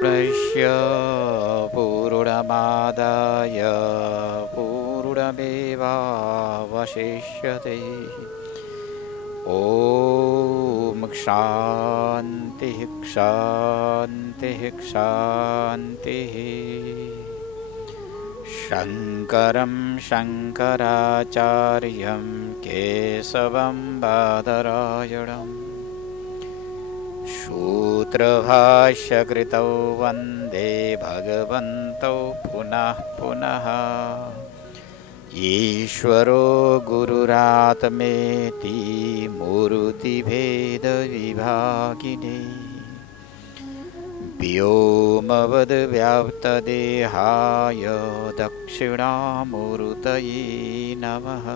प्रश्य पूर्णमादाय पूर्णमेवावशिष्यते। ॐ शान्तिः शान्तिः शान्तिः। शङ्करं शङ्कराचार्यं केशवं बादरायणम् सूत्रभाष्यकृतौ वन्दे भगवन्तौ पुनः पुनः। ईश्वरो गुरुरात्मेति मूर्तिभेदविभागिने व्योमवद्व्याप्तदेहाय दक्षिणामूर्तये नमः।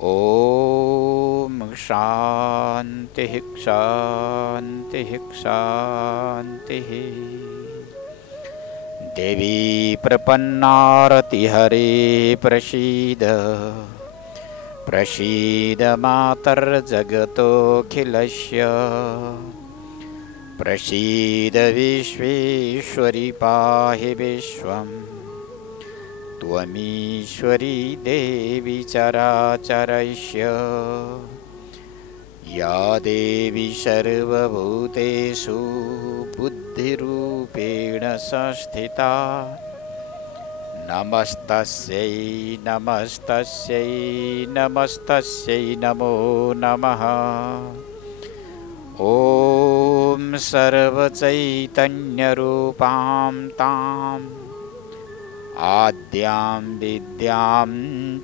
ॐ शान्तिः शान्तिः शान्तिः। देवी प्रपन्नारतिहरे प्रसीद प्रसीद मातर्जगतोऽखिलस्य। प्रसीद विश्वेश्वरि पाहि विश्वम्। त्वमीश्वरी देवी चराचरस्य। या देवी सर्वभूतेषु बुद्धिरूपेण संस्थिता। नमस्तस्यै नमस्तस्यै नमस्तस्यै नमो नमः। ॐ सर्वचैतन्यरूपां ताम् आद्यां विद्यां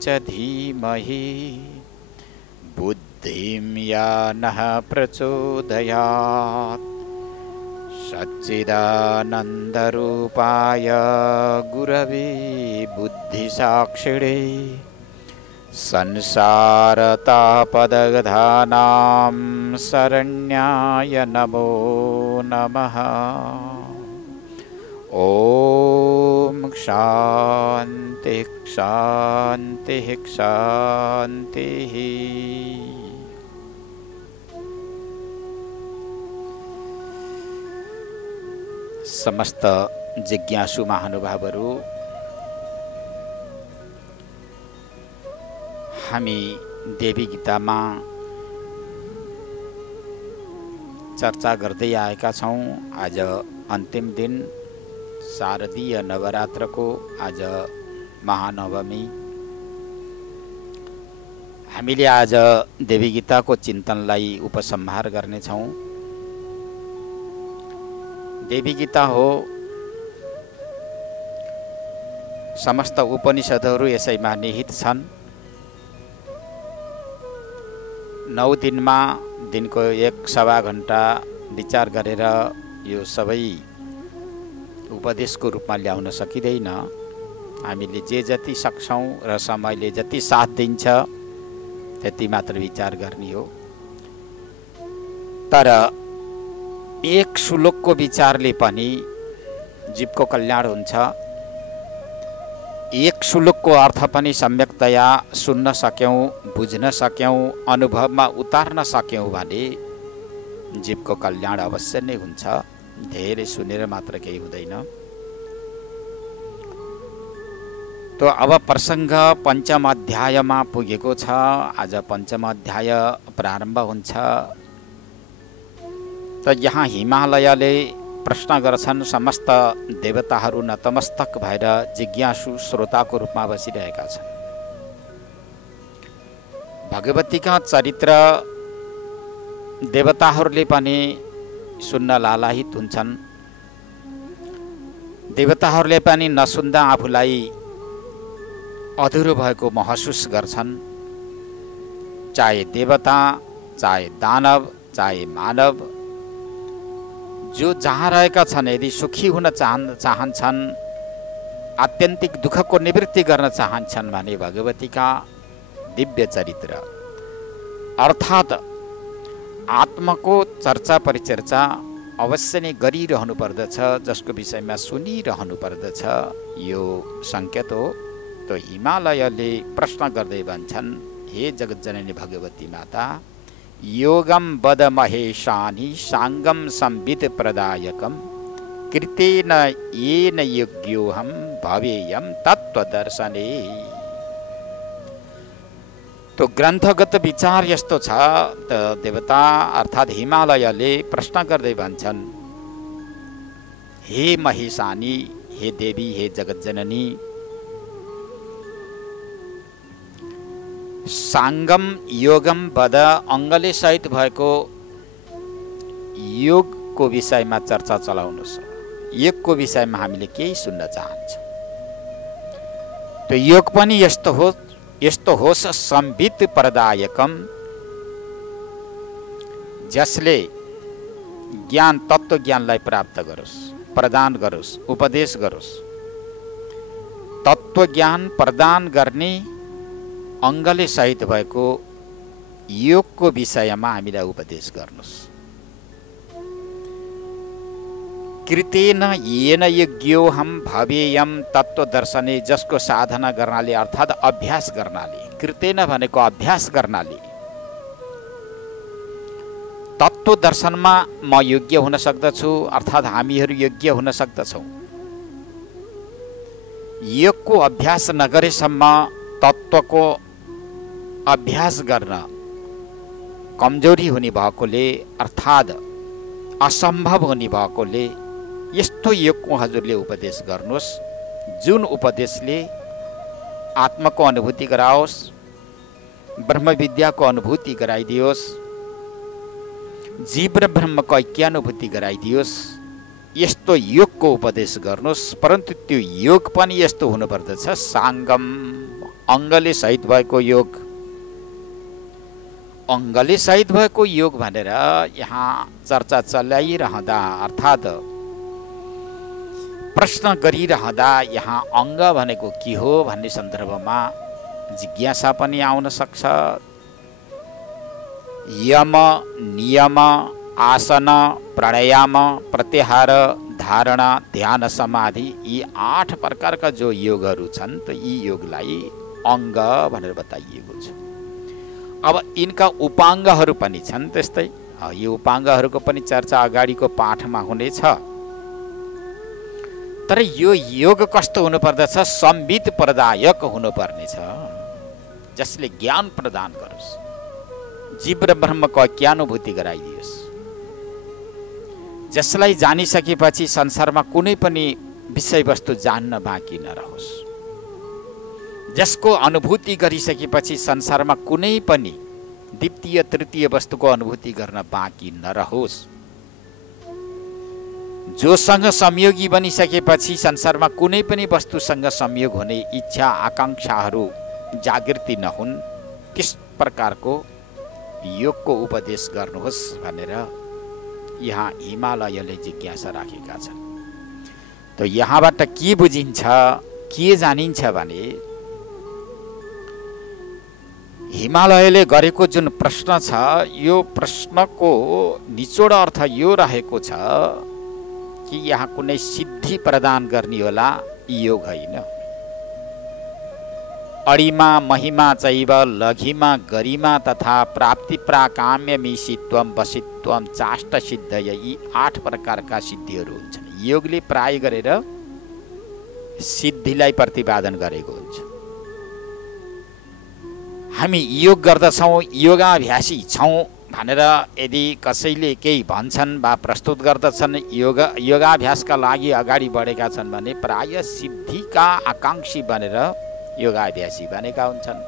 च धीमहि बुद्धिं या नः प्रचोदयात्। सच्चिदानन्दरूपाय गुरवे बुद्धिसाक्षिणे संसारतापदग्धानां शरण्याय नमो नमः। ॐ शान्तिः शान्तिः शान्तिः। समस्त जिज्ञासु महानुभावहरू, हामी देवी गीतामा चर्चा गर्दै आएका छौं। आज अन्तिम दिन शारदीय नवरात्रको आज महानवमी। हामीले आज देवी गीताको चिन्तनलाई उपसंहार गर्नेछौँ। देवी गीता हो, समस्त उपनिषदहरू यसैमा निहित छन्। 9 दिनमा दिनको 1-1.25 घण्टा विचार गरेर यो सबै उपदेशको रूपमा ल्याउन सकिँदैन। हामीले जे जति सक्छौं र समयले जति साथ दिन्छ त्यति मात्र विचार गर्ने हो। तर एक श्लोकको विचारले पनि जीवको कल्याण हुन्छ। एक श्लोकको अर्थ पनि सम्यकतया सुन्न सक्यौं, बुझ्न सक्यौं, अनुभवमा उतार्न सक्यौं भने जीवको कल्याण अवश्य नै हुन्छ। धेरै सुनेर मात्र केही हुँदैन। तो अब प्रसंग पंचम अध्यायमा पुगेको छ। आज पंचम अध्याय प्रारम्भ हुन्छ। त यहाँ हिमालयले प्रश्न गर्छन्। समस्त देवताहरू नतमस्तक भएर जिज्ञासु श्रोताको रूपमा बसिरहेका छन्। भगवतीका चरित्र देवताहरूले पनि सुन्न लालायित हुन्छन्। देवताहरूले पनि नसुन्दा आफूलाई अधुरो भएको महसुस गर्छन्। चाहे देवता, चाहे दानव, चाहे मानव, जो जहाँ रहेका छन्, यदि सुखी हुन चाहन्छन्, आत्यन्तिक दुःखको निवृत्ति गर्न चाहन्छन् भने भगवतीका दिव्य चरित्र अर्थात् आत्माको चर्चा परिचर्चा अवश्य नै गरिरहनु पर्दछ, जसको विषयमा सुनिरहनु पर्दछ। यो संकेत हो। तो हिमालयले प्रश्न गर्दै भन्छन्, हे जगज्जननी भगवती माता, योगम बद महेशानी सांगम संवित प्रदायकम कृतेन येन यज्ञोऽहं भवेयं तत्त्वदर्शने। तो ग्रन्थगत विचार यस्तो छ त देवता अर्थात् हिमालयले प्रश्न गर्दै भन्छन्, हे महेशानी, हे देवी, हे जगतजननी, साङ्गम योगम वद, अङ्गले सहित भएको योगको विषयमा चर्चा चलाउनुहोस्। योगको विषयमा हामीले केही सुन्न चाहन्छौँ। त्यो योग पनि यस्तो होस् संवित प्रदायकम, जसले ज्ञान तत्त्व ज्ञानलाई प्राप्त गरोस्, प्रदान गरोस्, उपदेश गरोस्। तत्त्व ज्ञान प्रदान गर्ने अङ्गले सहित भएको योगको विषयमा हामीलाई उपदेश गर्नुहोस्। कृतेन येन यज्ञोऽहं भवेयं तत्त्वदर्शने, जसको साधना गर्नाले अर्थात् अभ्यास गर्नाले, कृतेन भनेको अभ्यास गर्नाले तत्त्वदर्शनमा म योग्य हुन सक्दछु, अर्थात् हामीहरू योग्य हुन सक्दछौँ। योगको अभ्यास नगरेसम्म तत्त्वको अभ्यास गर्न कमजोरी हुने भएकोले, अर्थात् असम्भव हुने भएकोले यस्तो योगको हजुरले उपदेश गर्नुहोस्, जुन उपदेशले आत्माको अनुभूति गराओस्, ब्रह्मविद्याको अनुभूति गराइदियोस्, जीव र ब्रह्मको ऐक्यानुभूति गराइदियोस्। यस्तो योगको उपदेश गर्नुहोस्। परन्तु त्यो योग पनि यस्तो हुनुपर्दछ साङ्गम, अङ्गले सहित भएको योग। अङ्गले सहित भएको योग भनेर यहाँ चर्चा चलाइरहँदा, अर्थात् प्रश्न गरिरहँदा यहाँ अङ्ग भनेको के हो भन्ने सन्दर्भमा जिज्ञासा पनि आउन सक्छ। यम, नियम, आसन, प्राणायाम, प्रत्याहार, धारणा, ध्यान, समाधि, यी 8 प्रकारका जो योगहरू छन् त यी योगलाई अङ्ग भनेर बताइएको छ। अब यिनका उपाङ्गहरू पनि छन् त्यस्तै। यो उपाङ्गहरूको पनि चर्चा अगाडिको पाठमा हुनेछ। तर यो योग कस्तो हुनुपर्दछ? संवित प्रदायक हुनुपर्नेछ, जसले ज्ञान प्रदान गरोस्, जीव र ब्रह्मको ऐक्यानुभूति गराइदियोस्, जसलाई जानिसकेपछि संसारमा कुनै पनि विषयवस्तु जान्न बाँकी नरहोस्, जसको अनुभूति गरिसकेपछि संसारमा कुनै पनि द्वितीय तृतीय वस्तुको अनुभूति गर्न बाँकी नरहोस्, जोसँग संयोगी बनिसकेपछि संसारमा कुनै पनि वस्तुसँग संयोग हुने इच्छा आकांक्षाहरू जागृति नहुन्, त्यस प्रकारको योगको उपदेश गर्नुहोस् भनेर यहाँ हिमालयले जिज्ञासा राखेका छन्। त यहाँबाट के बुझिन्छ, के जानिन्छ भने हिमालयले गरेको जुन प्रश्न छ, यो प्रश्नको निचोड अर्थ यो रहेको छ कि यहाँ कुनै सिद्धि प्रदान गर्ने होला, योग होइन। अडिमा महिमा चैव लघिमा गरिमा तथा प्राप्ति प्राकाम्यमीशित्वम वसित्वम चाष्ट सिद्धय, यी 8 प्रकारका सिद्धिहरू हुन्छन्। योगले प्राय गरेर सिद्धिलाई प्रतिपादन गरेको हुन्छ। हामी योग गर्दछौँ, योगाभ्यासी छौँ भनेर यदि कसैले केही भन्छन् वा प्रस्तुत गर्दछन्, योगाभ्यासका लागि अगाडि बढेका छन् भने प्राय सिद्धिका आकाङ्क्षी बनेर योगाभ्यासी बनेका हुन्छन्।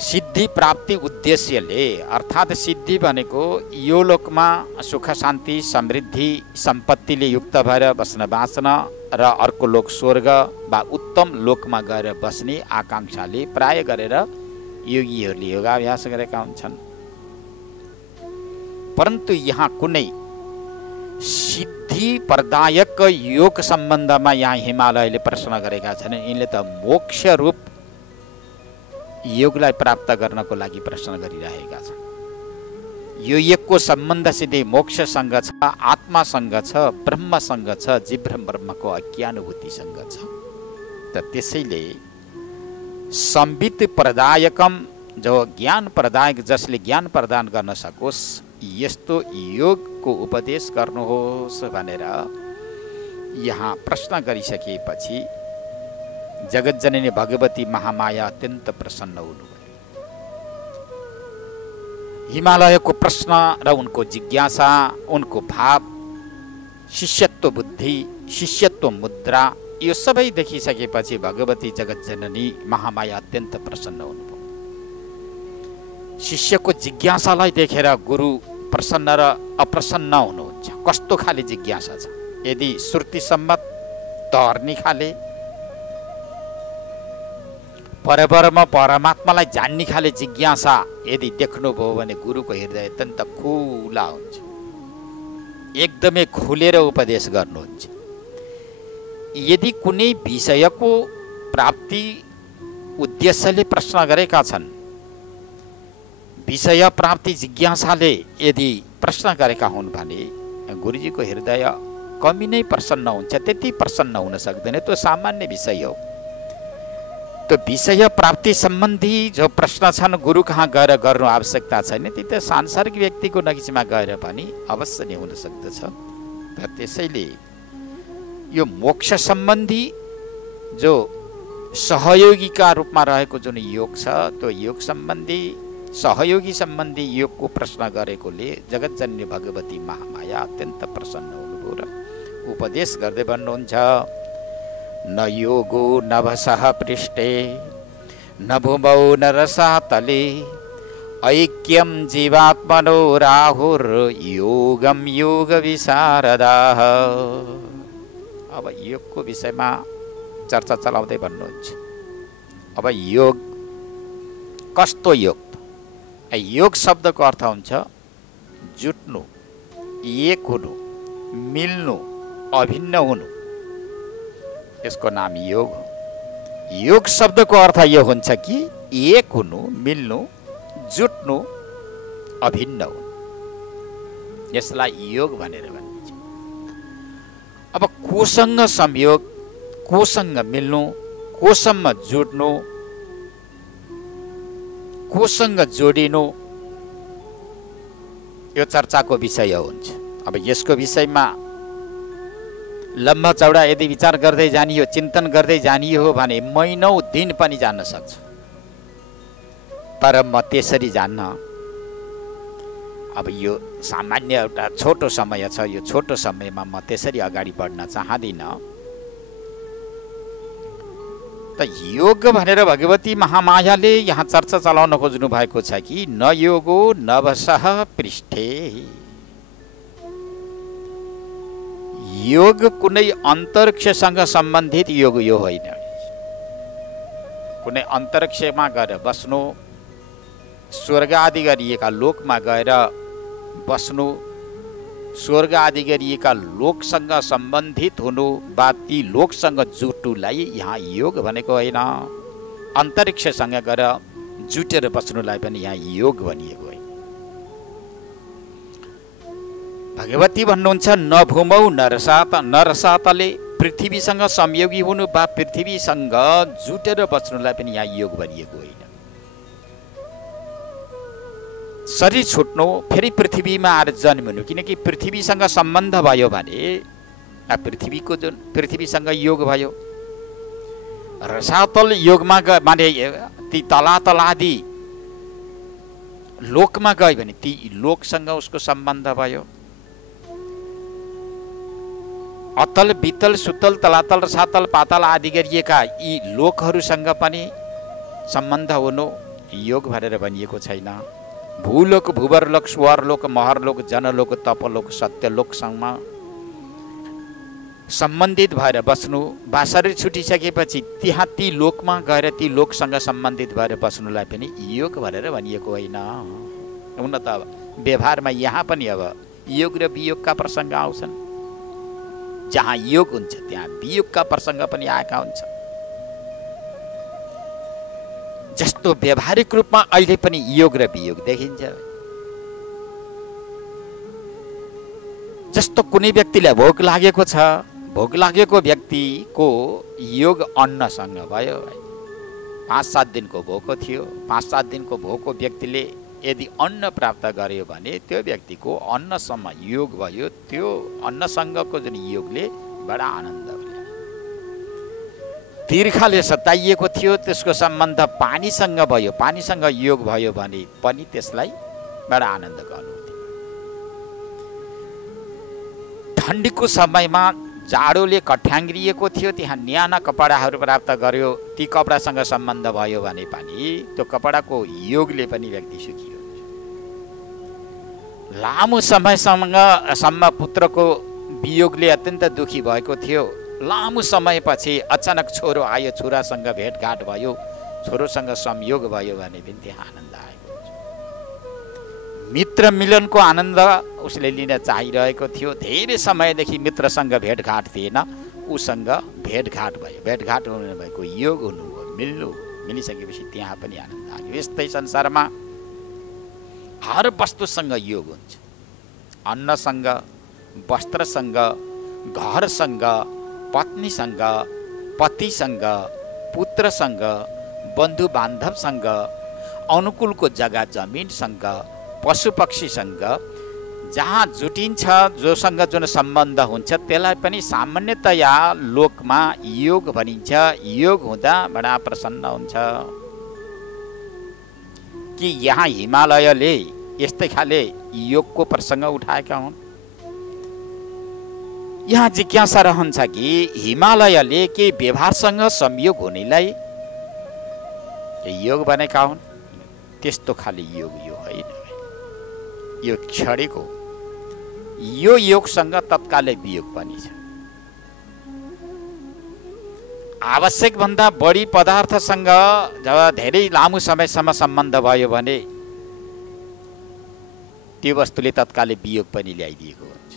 सिद्धि प्राप्ति उद्देश्यले, अर्थात् सिद्धि भनेको यो लोकमा सुख शान्ति समृद्धि सम्पत्तिले युक्त भएर बाँच्न र अर्को लोक स्वर्ग वा उत्तम लोकमा गएर बस्ने आकाङ्क्षाले प्राय गरेर योगीहरूले योगाभ्यास गरेका हुन्छन्। परन्तु यहाँ कुनै सिद्धि प्रदायक योग सम्बन्धमा यहाँ हिमालयले प्रश्न गरेका छन्। यिनले त मोक्ष रूप योगलाई प्राप्त गर्नको लागि प्रश्न गरिरहेका छन्। यो योगको सम्बन्ध सिधै मोक्षसँग छ, आत्मासँग छ, ब्रह्मसँग छ, जीव ब्रह्मको ऐक्यानुभूतिसँग छ। त त्यसैले संवित प्रदायकम, जो ज्ञान प्रदायक, जसले ज्ञान प्रदान गर्न सकोस्, यस्तो योग योगको उपदेश गर्नुहोस् भनेर यहाँ प्रश्न गरिसकेपछि जगतजननी भगवती महामाया अत्यन्त प्रसन्न हुनुभयो। हिमालयको प्रश्न र उनको जिज्ञासा, उनको भाव, शिष्यत्व बुद्धि, शिष्यत्व मुद्रा, यो सबै देखिसकेपछि भगवती जगतजननी महामाया अत्यन्त प्रसन्न हुनुभयो। शिष्यको जिज्ञासालाई देखेर गुरु प्रसन्न र अप्रसन्न हुनुहुन्छ। कस्तो खाले जिज्ञासा छ? यदि श्रुति सम्मत धर्नी खाले, परब्रह्म परमात्मालाई जान्ने खाले जिज्ञासा यदि देख्नुभयो भने गुरुको हृदय अत्यन्त खुला हुन्छ, एकदमै खुलेर उपदेश गर्नुहुन्छ। यदि कुनै विषयको प्राप्ति उद्देश्यले प्रश्न गरेका छन्, विषय प्राप्ति जिज्ञासाले यदि प्रश्न गरेका हुन् भने गुरुजीको हृदय कमी नै प्रसन्न हुन्छ, त्यति प्रसन्न हुन सक्दैन। त्यो सामान्य विषय हो। त्यो विषय प्राप्ति सम्बन्धी जो प्रश्न छन् गुरु कहाँ गएर गर्नु आवश्यकता छैन, ती त सांसारिक व्यक्तिको नजिकमा गएर पनि अवश्य नै हुन सक्दछ। र त्यसैले यो मोक्ष सम्बन्धी जो सहयोगीका रूपमा रहेको जुन योग छ, त्यो योग सम्बन्धी सहयोगी सम्बन्धी योगको प्रश्न गरेकोले जगतजननी भगवती महामाया अत्यन्त प्रसन्न हुनुभयो र उपदेश गर्दै भन्नुहुन्छ, न योगो नभसः पृष्ठे न भूमौ न रसातले ऐक्यम जीवात्मनो राहुर योगम योग विशारदाः। अब योगको विषयमा चर्चा चलाउँदै भन्नुहुन्छ। अब योग कस्तो योग? योग शब्दको अर्थ हुन्छ जुट्नु, एक हुनु, मिल्नु, अभिन्न हुनु, यसको नाम योग हो। योग शब्दको अर्थ यो हुन्छ कि एक हुनु, मिल्नु, जुट्नु, अभिन्न हुनु, यसलाई योग भनेर भनिन्छ। अब कोसँग संयोग, कोसँग मिल्नु, कोसँग जुट्नु, कोसँग जोडिनु, यो चर्चाको विषय हुन्छ। अब यसको विषयमा लम्बा चौडा यदि विचार गर्दै जानियो, चिन्तन गर्दै जानियो हो भने महिनौँ दिन पनि जान्न सक्छ। तर म त्यसरी जान्न। अब यो सामान्य एउटा छोटो समय छ, यो छोटो समयमा म त्यसरी अगाडि बढ्न चाहदिनँ। त योग भनेर भगवती महामायाले यहाँ चर्चा चलाउन खोज्नु भएको छ कि न योगो नभसः पृष्ठे। योग कुनै अन्तरिक्षसँग सम्बन्धित योग यो होइन। कुनै अन्तरिक्षमा गएर बस्नु, स्वर्ग आदि गरिएका लोकमा गएर बस्नु, स्वर्ग आदि गरिएका लोकसँग सम्बन्धित हुनु वा ती लोकसँग जुट्नुलाई यहाँ योग भनेको होइन। अन्तरिक्षसँग गएर जुटेर बस्नुलाई पनि यहाँ योग भनिएको होइन। भगवती भन्नुहुन्छ न भूमौ न रसातले, पृथ्वीसँग संयोगी हुनु वा पृथ्वीसँग जुटेर बस्नुलाई पनि यहाँ योग भनिएको होइन। शरीर छुट्नु, फेरि पृथ्वीमा आएर जन्मिनु, किनकि पृथ्वीसँग सम्बन्ध भयो भने पृथ्वीको जुन पृथ्वीसँग योग भयो। रसातल योगमा माने ती तलातलादि लोकमा गयो भने ती लोकसँग उसको सम्बन्ध भयो। अतल वितल सुतल तलातल रसातल पातल आदि गरिएका यी लोकहरूसँग पनि सम्बन्ध हुनु योग भनेर भनिएको छैन। भूलोक, भूवरलोक, स्वरलोक, महरलोक, जनलोक, तपलोक, सत्यलोकसँग सम्बन्धित भएर बस्नु वा शरीर छुटिसकेपछि त्यहाँ ती लोकमा गएर ती लोकसँग सम्बन्धित भएर बस्नुलाई पनि योग भनेर भनिएको होइन। हुन त व्यवहारमा यहाँ पनि अब योग र वियोगका प्रसङ्ग आउँछन्। जहाँ योग हुन्छ त्यहाँ वियोगका प्रसङ्ग पनि आएका हुन्छ। जस्तो व्यावहारिक रूपमा अहिले पनि योग र वियोग देखिन्छ। जस्तो कुनै व्यक्तिलाई भोक लागेको छ, भोक लागेको व्यक्तिको योग अन्नसँग भयो। 5-7 दिनको भोको थियो, 5-7 दिनको भोको व्यक्तिले यदि अन्न प्राप्त गर्यो भने त्यो व्यक्तिको अन्नसम्म योग भयो। त्यो अन्नसँगको जुन योगले बडा आनन्द भयो। तीर्खले सताइएको थियो, त्यसको सम्बन्ध पानीसँग भयो, पानीसँग योग भयो भने पनि त्यसलाई बडा आनन्दको अनुभूति। ठण्डीको समयमा जाडोले कठ्याङ्ग्रिएको थियो, त्यहाँ न्याना कपडाहरू प्राप्त गर्यो, ती कपडासँग सम्बन्ध भयो भने पनि त्यो कपडाको योगले पनि व्यक्ति सुखी हुन्छ। लामो समयसम्म पुत्रको वियोगले अत्यन्त दुखी भएको थियो। लामो समयपछि अचानक छोरो आयो, छोरासँग भेटघाट भयो, छोरोसँग संयोग भयो भने पनि त्यहाँ आनन्द आएको हुन्छ। मित्र मिलनको आनन्द उसले लिन चाहिरहेको थियो। धेरै समयदेखि मित्रसँग भेटघाट थिएन, उसँग भेटघाट भयो। भेटघाट हुनु भएको योग हुनुभयो, मिलिसकेपछि त्यहाँ पनि आनन्द आयो। यस्तै संसारमा हर वस्तुसँग योग हुन्छ। अन्नसँग, वस्त्रसँग, घरसँग, पत्नीसँग, पतिसँग, पुत्रसँग, बन्धु बान्धवसँग, अनुकूलको जग्गा जमिनसँग, पशु पक्षीसँग, जहाँ जुटिन्छ, जोसँग जुन सम्बन्ध हुन्छ त्यसलाई पनि सामान्यतया लोकमा योग भनिन्छ। योग हुँदा बडा प्रसन्न हुन्छ। कि यहाँ हिमालयले यस्तै खाले योगको प्रसङ्ग उठाएका हुन्। यहाँ जिज्ञासा रहन्छ कि हिमालयले के व्यवहारसँग संयोग हुनेलाई योग बनेका हुन्? त्यस्तो खाले योग यो होइन, यो क्षणिक हो। यो योगसँग तत्कालै वियोग पनि छ। आवश्यक भन्दा बढी पदार्थसँग जब धेरै लामो समयसम्म सम्बन्ध भयो भने त्यो वस्तुले तत्कालै वियोग पनि ल्याइदिएको हुन्छ।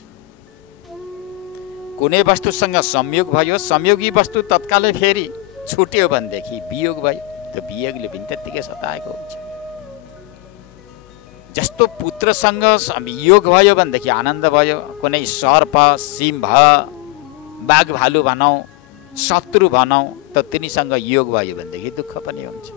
कुनै वस्तुसँग संयोग भयो, संयोगी वस्तु तत्कालै फेरि छुट्यो भनेदेखि वियोग भयो, त्यो वियोगले पनि त्यत्तिकै सताएको हुन्छ। जस्तो पुत्रसँग योग भयो भनेदेखि आनन्द भयो। कुनै सर्प, सिंह, बाघ भालु भनौँ, शत्रु भनौँ, त तिनीसँग योग भयो भनेदेखि दुःख पनि हुन्छ।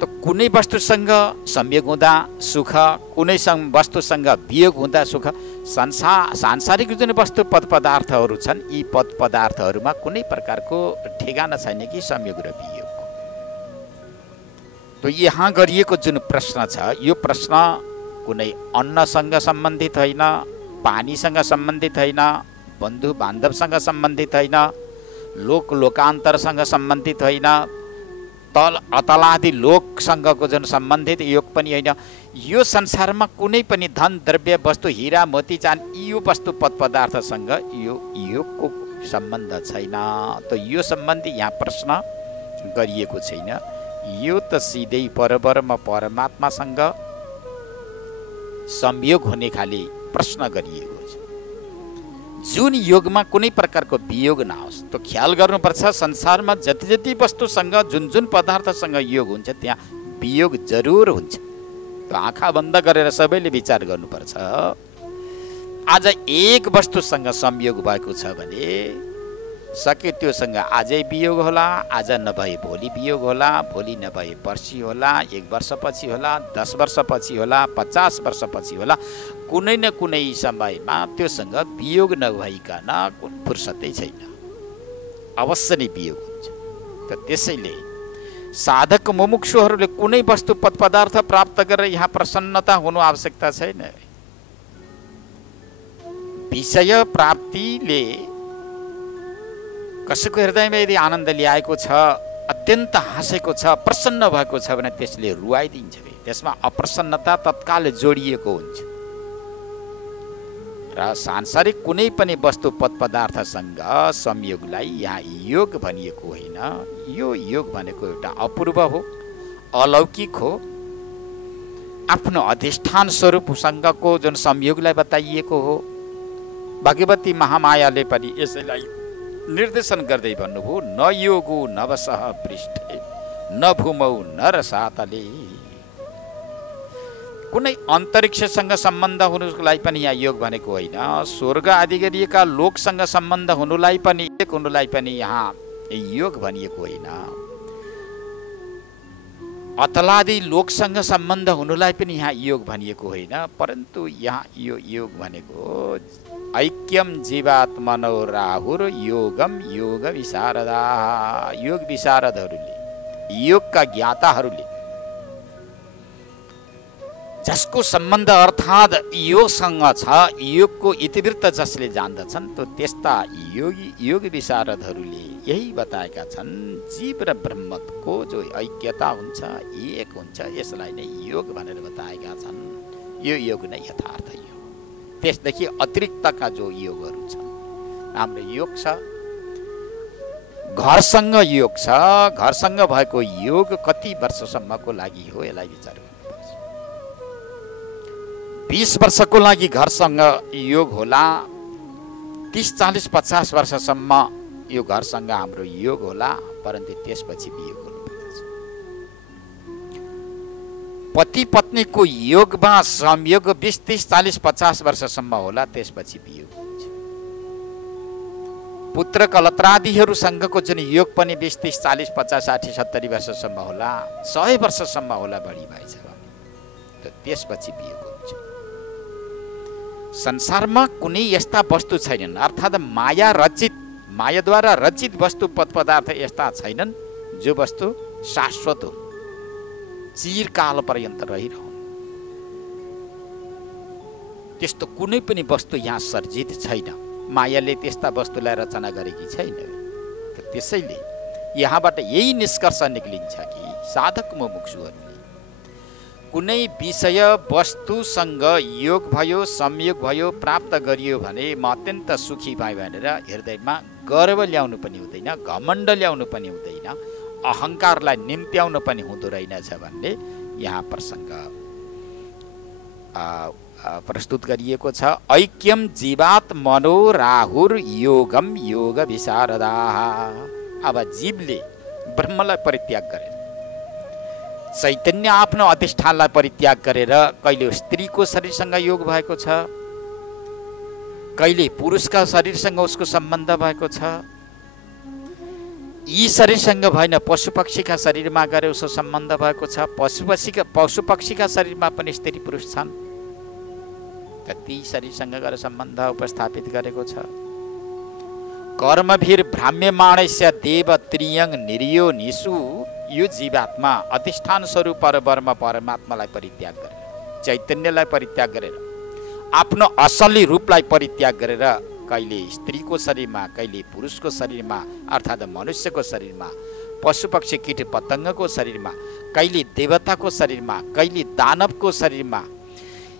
त कुनै वस्तुसँग संयोग हुँदा सुख, कुनै वस्तुसँग वियोग हुँदा सुख। सांसारिक जुन वस्तु पद पदार्थहरू छन्, यी पद पदार्थहरूमा कुनै प्रकारको ठेगाना छैन कि संयोग र वियोग। तो यहाँ गरिएको जुन प्रश्न छ, यो प्रश्न कुनै अन्नसँग सम्बन्धित होइन, पानीसँग सम्बन्धित होइन, बन्धु बान्धवसँग सम्बन्धित होइन, लोकान्तरसँग सम्बन्धित होइन, तल अतलादि लोकसँगको जुन सम्बन्धित योग पनि होइन। यो संसारमा कुनै पनि धन द्रव्य वस्तु, हिरा मोती चाँदी, यो वस्तु पद पदार्थसँग यो योगको सम्बन्ध छैन। त यो सम्बन्धी यहाँ प्रश्न गरिएको छैन। यो त सिधै परब्रह्म परमात्मासँग संयोग हुने खाली प्रश्न गरिएको छ। जुन योगमा कुनै प्रकारको वियोग नहोस्। त ख्याल गर्नुपर्छ, संसारमा जति जति वस्तुसँग जुन जुन पदार्थसँग योग हुन्छ त्यहाँ वियोग जरुर हुन्छ। त आँखा बन्द गरेर सबैले विचार गर्नुपर्छ। आज एक वस्तुसँग संयोग भएको छ भने सके त्योसँग आजै वियोग होला, आज नभए भोलि वियोग होला, भोलि नभए पर्सि होला, 1 वर्षपछि होला, 10 वर्षपछि होला, 50 वर्षपछि होला। कुनै न कुनै समयमा त्योसँग वियोग नभइकन फुर्सदै छैन, अवश्य नै वियोग हुन्छ। त त्यसैले साधक मुमुक्षुहरूले कुनै वस्तु पद पदार्थ प्राप्त गरेर यहाँ प्रसन्नता हुनु आवश्यकता छैन। विषय प्राप्तिले कसैको हृदयमा यदि आनन्द ल्याएको छ, अत्यन्त हाँसेको छ, प्रसन्न भएको छ भने त्यसले रुवाइदिन्छ। त्यसमा अप्रसन्नता तत्काल जोडिएको हुन्छ। र सांसारिक कुनै पनि वस्तु पद पदार्थसँग संयोगलाई यहाँ योग भनिएको होइन। यो योग भनेको एउटा अपूर्व हो, अलौकिक हो, आफ्नो अधिष्ठान स्वरूपसँगको जुन संयोगलाई बताइएको हो। भगवती महामायाले पनि यसैलाई निर्देशन गर्दै भन्नुभयो, न योगो नवसः पृष्ठे न भूमौ न रसातले। कुनै अन्तरिक्षसँग सम्बन्ध हुनुलाई पनि यहाँ योग भनेको होइन। स्वर्ग आदि गरिएका लोकसँग सम्बन्ध हुनुलाई पनि यहाँ योग भनिएको होइन। अतलादि लोकसँग सम्बन्ध हुनुलाई पनि यहाँ योग भनिएको होइन, परन्तु यहाँ यो योग भनेको ऐक्यम जीवात्मनो राहुर योगम योग विशारदा, योग विशारदहरूले, योगका ज्ञाताहरूले, जसको सम्बन्ध अर्थात् योगसँग छ, योगको इतिवृत्त जसले जान्दछन्, तो त्यस्ता योग विशारदहरूले यही बताएका छन्, जीव र ब्रह्मको जो ऐक्यता हुन्छ, एक हुन्छ, यसलाई नै योग भनेर बताएका छन्। यो योग नै यथार्थ योग। त्यसदेखि अतिरिक्तका जो योगहरू छन्, हाम्रो योग छ, घरसँग योग छ, घरसँग भएको योग कति वर्षसम्मको लागि हो, यसलाई विचार गर्नुपर्छ। 20 वर्षको लागि घरसँग योग होला, 30, 40, 50 वर्षसम्म यो घरसँग हाम्रो योग होला, परन्तु त्यसपछि वियोग हुनुपर्दछ। पति पत्नीको योगमा संयोग 20, 30, 40, 50 वर्षसम्म होला, त्यसपछि वियोग हुन्छ। पुत्र कलत्रादिहरूसँगको जुन योग पनि 20, 30, 40, 50, 60, 70 वर्षसम्म होला, 100 वर्षसम्म होला, बढी भएछ भने त्यसपछि वियोग हुन्छ। संसारमा कुनै यस्ता वस्तु छैनन्, अर्थात् मायाद्वारा रचित वस्तु पदार्थ यस्ता छैनन् जो वस्तु शाश्वत हुन्, चिरकाल पर्यन्त रहिरहन्। त्यस्तो कुनै पनि वस्तु यहाँ सर्जित छैन, मायाले त्यस्ता वस्तुलाई रचना गरेकी छैन। त्यसैले यहाँबाट यही निष्कर्ष निक्लिन्छ कि साधक मुमुक्षुहरूले कुनै विषय वस्तुसँग योग भयो, संयोग भयो, प्राप्त गरियो भने म अत्यन्त सुखी भएँ भनेर हृदयमा गर्व ल्याउनु पनि हुँदैन, घमण्ड ल्याउनु पनि हुँदैन, अहङ्कारलाई निम्त्याउनु पनि हुँदो रहेनछ भन्ने यहाँ प्रसङ्ग प्रस्तुत गरिएको छ। ऐक्यम जीवात् मनो राहुर योगम योग विशारदा। अब जीवले ब्रह्मलाई परित्याग गरेर, चैतन्य आफ्नो अधिष्ठानलाई परित्याग गरेर कहिले स्त्रीको शरीरसँग योग भएको छ, कहिले पुरुषका शरीरसँग उसको सम्बन्ध भएको छ, यी शरीरसँग भएन पशु पक्षीका शरीरमा गएर उसको सम्बन्ध भएको छ, पशु पक्षीका शरीरमा पनि स्त्री पुरुष छन्, ती शरीरसँग गएर सम्बन्ध उपस्थापित गरेको छ। कर्मभिर भ्राम्यमाणस्य देव त्रियङ निर्यो निसु, यो जीवात्मा अधिष्ठान स्वरूप परब्रह्म परमात्मालाई परित्याग गरेर, चैतन्यलाई परित्याग गरेर, आफ्नो असली रूपलाई परित्याग गरेर कहिले स्त्रीको शरीरमा, कहिले पुरुषको शरीरमा अर्थात् मनुष्यको शरीरमा, पशु पक्षी कीट पतङ्गको शरीरमा, कहिले देवताको शरीरमा, कहिले दानवको शरीरमा,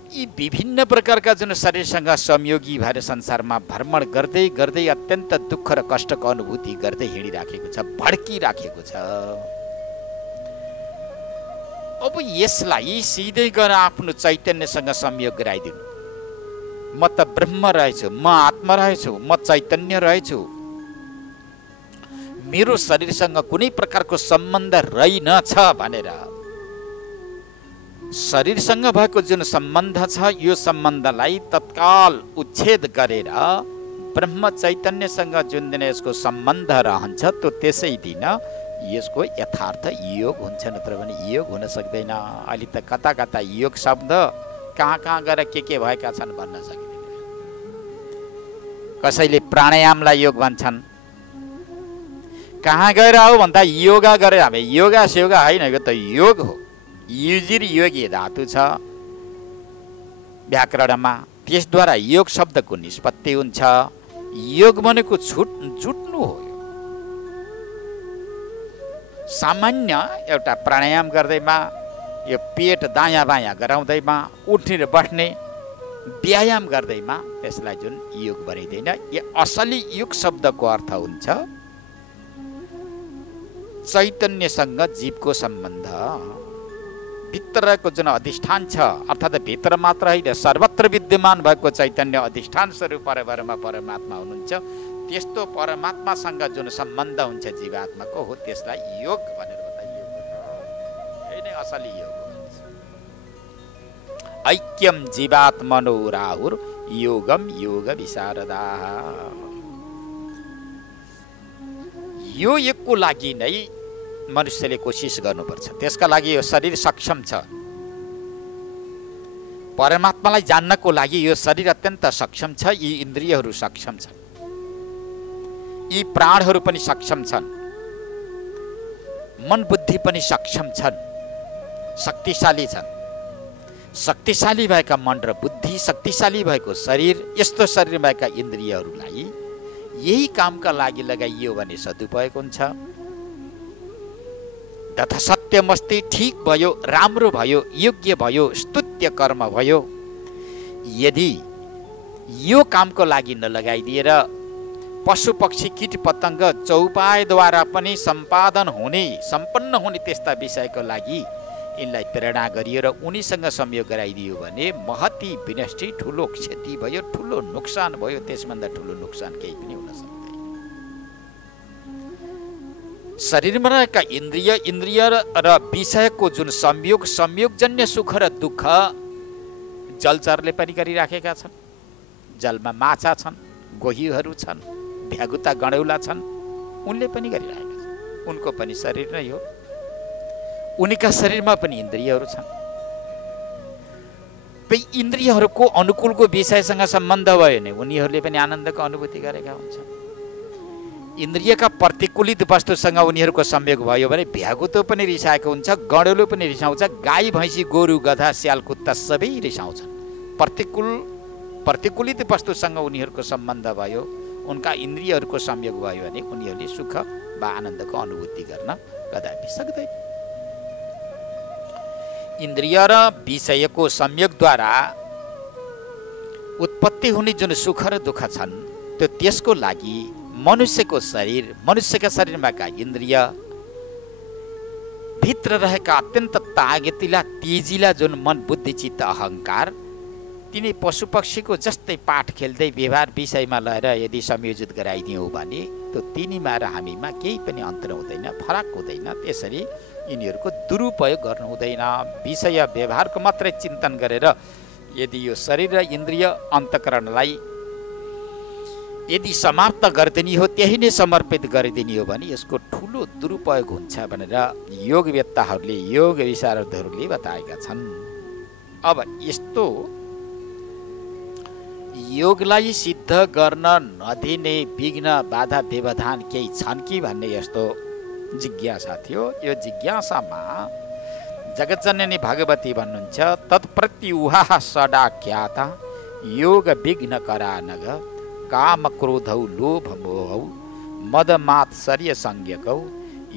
यी विभिन्न प्रकारका जुन शरीरसँग संयोगी भएर संसारमा भ्रमण गर्दै गर्दै अत्यन्त दुःख र कष्टको अनुभूति गर्दै हिँडिराखेको छ, भड्किराखेको छ। अब यसलाई सिधै गएर आफ्नो चैतन्यसँग संयोग गराइदिनु। म त ब्रह्म रहेछु, म आत्मा रहेछु, म चैतन्य रहेछु, मेरो शरीरसँग कुनै प्रकारको सम्बन्ध रहेनछ भनेर शरीरसँग भएको जुन सम्बन्ध छ, यो सम्बन्धलाई तत्काल उच्छेद गरेर ब्रह्म चैतन्यसँग जुन दिन यसको सम्बन्ध रहन्छ, तो त्यसै दिन यसको यथार्थ योग हुन्छ, नत्र भने योग हुन सक्दैन। अहिले त कता कता योग शब्द कहाँ कहाँ गएर के भएका छन् भन्न सकिँदैन। कसैले प्राणायामलाई योग भन्छन्, कहाँ गएर हो भन्दा योगा गरेर, हामी योगा सेयोगा होइन, यो त योग हो। युजिर योगी धातु छ व्याकरणमा, त्यसद्वारा योग शब्दको निष्पत्ति हुन्छ। योग भनेको जुट्नु हो। सामान्य एउटा प्राणायाम गर्दैमा यो पेट दायाँ बायाँ गराउँदैमा, उठ्ने र बस्ने व्यायाम गर्दैमा त्यसलाई जुन योग भनिँदैन, यो असली योग शब्दको अर्थ हुन्छ चैतन्यसँग जीवको सम्बन्ध, भित्रको जुन अधिष्ठान छ, अर्थात् भित्र मात्र होइन सर्वत्र विद्यमान भएको चैतन्य अधिष्ठान स्वरूप परब्रह्म परमात्मा हुनुहुन्छ। त्यस्तो परमात्मासँग जुन सम्बन्ध हुन्छ जीवात्माको हो, त्यसलाई योग भनेर बताइएको छ। यही नै असली योग हो। ऐक्यम जीवात्मनो राहुर योगम योग विशारदा। यो एकको लागि नै मनुष्यले कोसिस गर्नुपर्छ। त्यसका लागि यो शरीर सक्षम छ। परमात्मालाई जान्नको लागि यो शरीर अत्यन्त सक्षम छ। यी इन्द्रियहरू सक्षम छन्, यी प्राणहरू पनि सक्षम छन्, मन बुद्धि पनि सक्षम छन्, शक्तिशाली छन्। शक्तिशाली भएका मन र बुद्धि, शक्तिशाली भएको शरीर, यस्तो शरीर भएका इन्द्रियहरूलाई यही कामका लागि लगाइयो भने सदुपयोग हुन्छ। तथा सत्यमस्ति, ठिक भयो, राम्रो भयो, योग्य भयो, स्तुत्य कर्म भयो। यदि यो कामको लागि नलगाइदिएर पशु पक्षी कीट पतंग चौपायद्वारा पनि सम्पादन हुने, सम्पन्न हुने त्यस्ता विषयको लागि यिनलाई प्रेरणा गरियो र उनीसँग संयोग गराइदियो भने महती विनष्टि, ठुलो क्षति भयो, ठुलो नुक्सान भयो। त्यसभन्दा ठुलो नुक्सान केही पनि हुन सक्दैन। शरीरमा रहेका इन्द्रिय र विषयको जुन संयोगजन्य सुख र दुःख जलचरले पनि गरिराखेका छन्। जलमा माछा छन्, गोहीहरू छन्, भ्यागुता गणौला छन्, उनले पनि गरिरहेका छन्। उनको पनि शरीर नै हो। उनीका शरीरमा पनि इन्द्रियहरू छन्। इन्द्रियहरूको अनुकूलको विषयसँग सम्बन्ध भयो भने उनीहरूले पनि आनन्दको अनुभूति गरेका हुन्छन्। इन्द्रियका प्रतिकूलित वस्तुसँग उनीहरूको संयोग भयो भने भ्यागुतो पनि रिसाएको हुन्छ, गणौलो पनि रिसाउँछ, गाई भैँसी गोरु गधा स्याल कुत्ता सबै रिसाउँछन्। प्रतिकूलित वस्तुसँग उनीहरूको सम्बन्ध भयो, उनका इन्द्रियहरूको संयोग भयो भने उनीहरूले सुख वा आनन्दको अनुभूति गर्न कदापि सक्दैन। इन्द्रिय र विषयको संयोगद्वारा उत्पत्ति हुने जुन सुख र दुःख छन्, त्यो त्यसको लागि मनुष्यको शरीर, मनुष्यका शरीरमा का इन्द्रिय, भित्र रहेका अत्यन्त तागतिला तेजिला जुन मन बुद्धि चित्त अहङ्कार, तिनी पशु पक्षीको जस्तै पाठ खेल्दै व्यवहार विषयमा लगाएर यदि संयोजित गराइदियौँ भने त्यो तिनीमा र हामीमा केही पनि अन्तर हुँदैन, फरक हुँदैन। त्यसरी यिनीहरूको दुरुपयोग गर्नु हुँदैन। विषय व्यवहारको मात्रै चिन्तन गरेर यदि यो शरीर र इन्द्रिय अन्तःकरणलाई यदि समाप्त गरिदिने हो, त्यही नै समर्पित गरिदिने हो भने यसको ठुलो दुरुपयोग हुन्छ भनेर योगवेत्ताहरूले, योग विशारदहरूले बताएका छन्। अब यस्तो योगलाई सिद्ध गर्न नदिने विघ्न बाधा व्यवधान केही छन् कि भन्ने यस्तो जिज्ञासा थियो। यो जिज्ञासामा जगज्जननी भगवती भन्नुहुन्छ, तत्प्रत्युहा सडाख्याता योग विघ्न करा नग काम क्रोधौ लोभ मोहौ मद मात्सर्य संज्ञकौ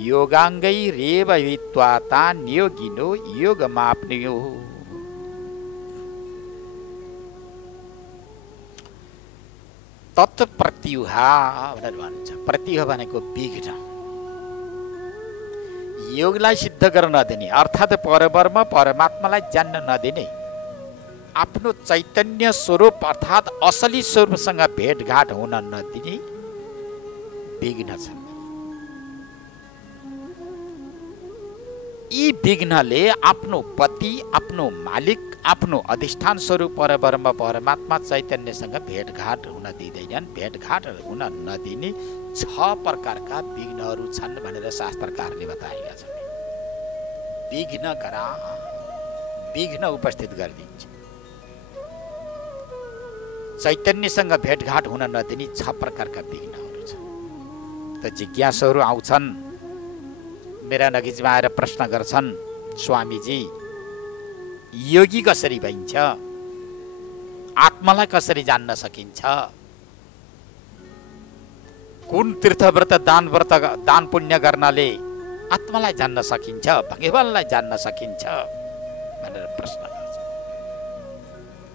योगाङ्गै रेव वित्वा तान् योगिनो योगमाप्नुयो। तत्प्रत्युहा भनेर भन्छ। प्रत्युह भनेको विघ्न, योगलाई सिद्ध गर्न नदिने, अर्थात् परब्रह्म परमात्मालाई जान्न नदिने, आफ्नो चैतन्य स्वरूप अर्थात् असली स्वरूपसँग भेटघाट हुन नदिने विघ्न छन्। यी विघ्नले आफ्नो पति, आफ्नो मालिक, आफ्नो अधिष्ठान स्वरूप परब्रह्म परमात्मा चैतन्यसँग भेटघाट हुन दिँदैनन्। भेटघाट हुन नदिने 6 प्रकारका विघ्नहरू छन् भनेर शास्त्रकारले बताएका छन्। विघ्न करा, विघ्न उपस्थित गरिदिन्छ। चैतन्यसँग भेटघाट हुन नदिने 6 प्रकारका विघ्नहरू छन्। त जिज्ञासुहरू आउँछन्, मेरा नजिकमा आएर प्रश्न गर्छन्, स्वामीजी योगी कसरी भइन्छ? आत्मालाई कसरी जान्न सकिन्छ? कुन तीर्थव्रत दान पुण्य गर्नाले आत्मालाई जान्न सकिन्छ, भगवानलाई जान्न सकिन्छ भनेर प्रश्न गर्छ।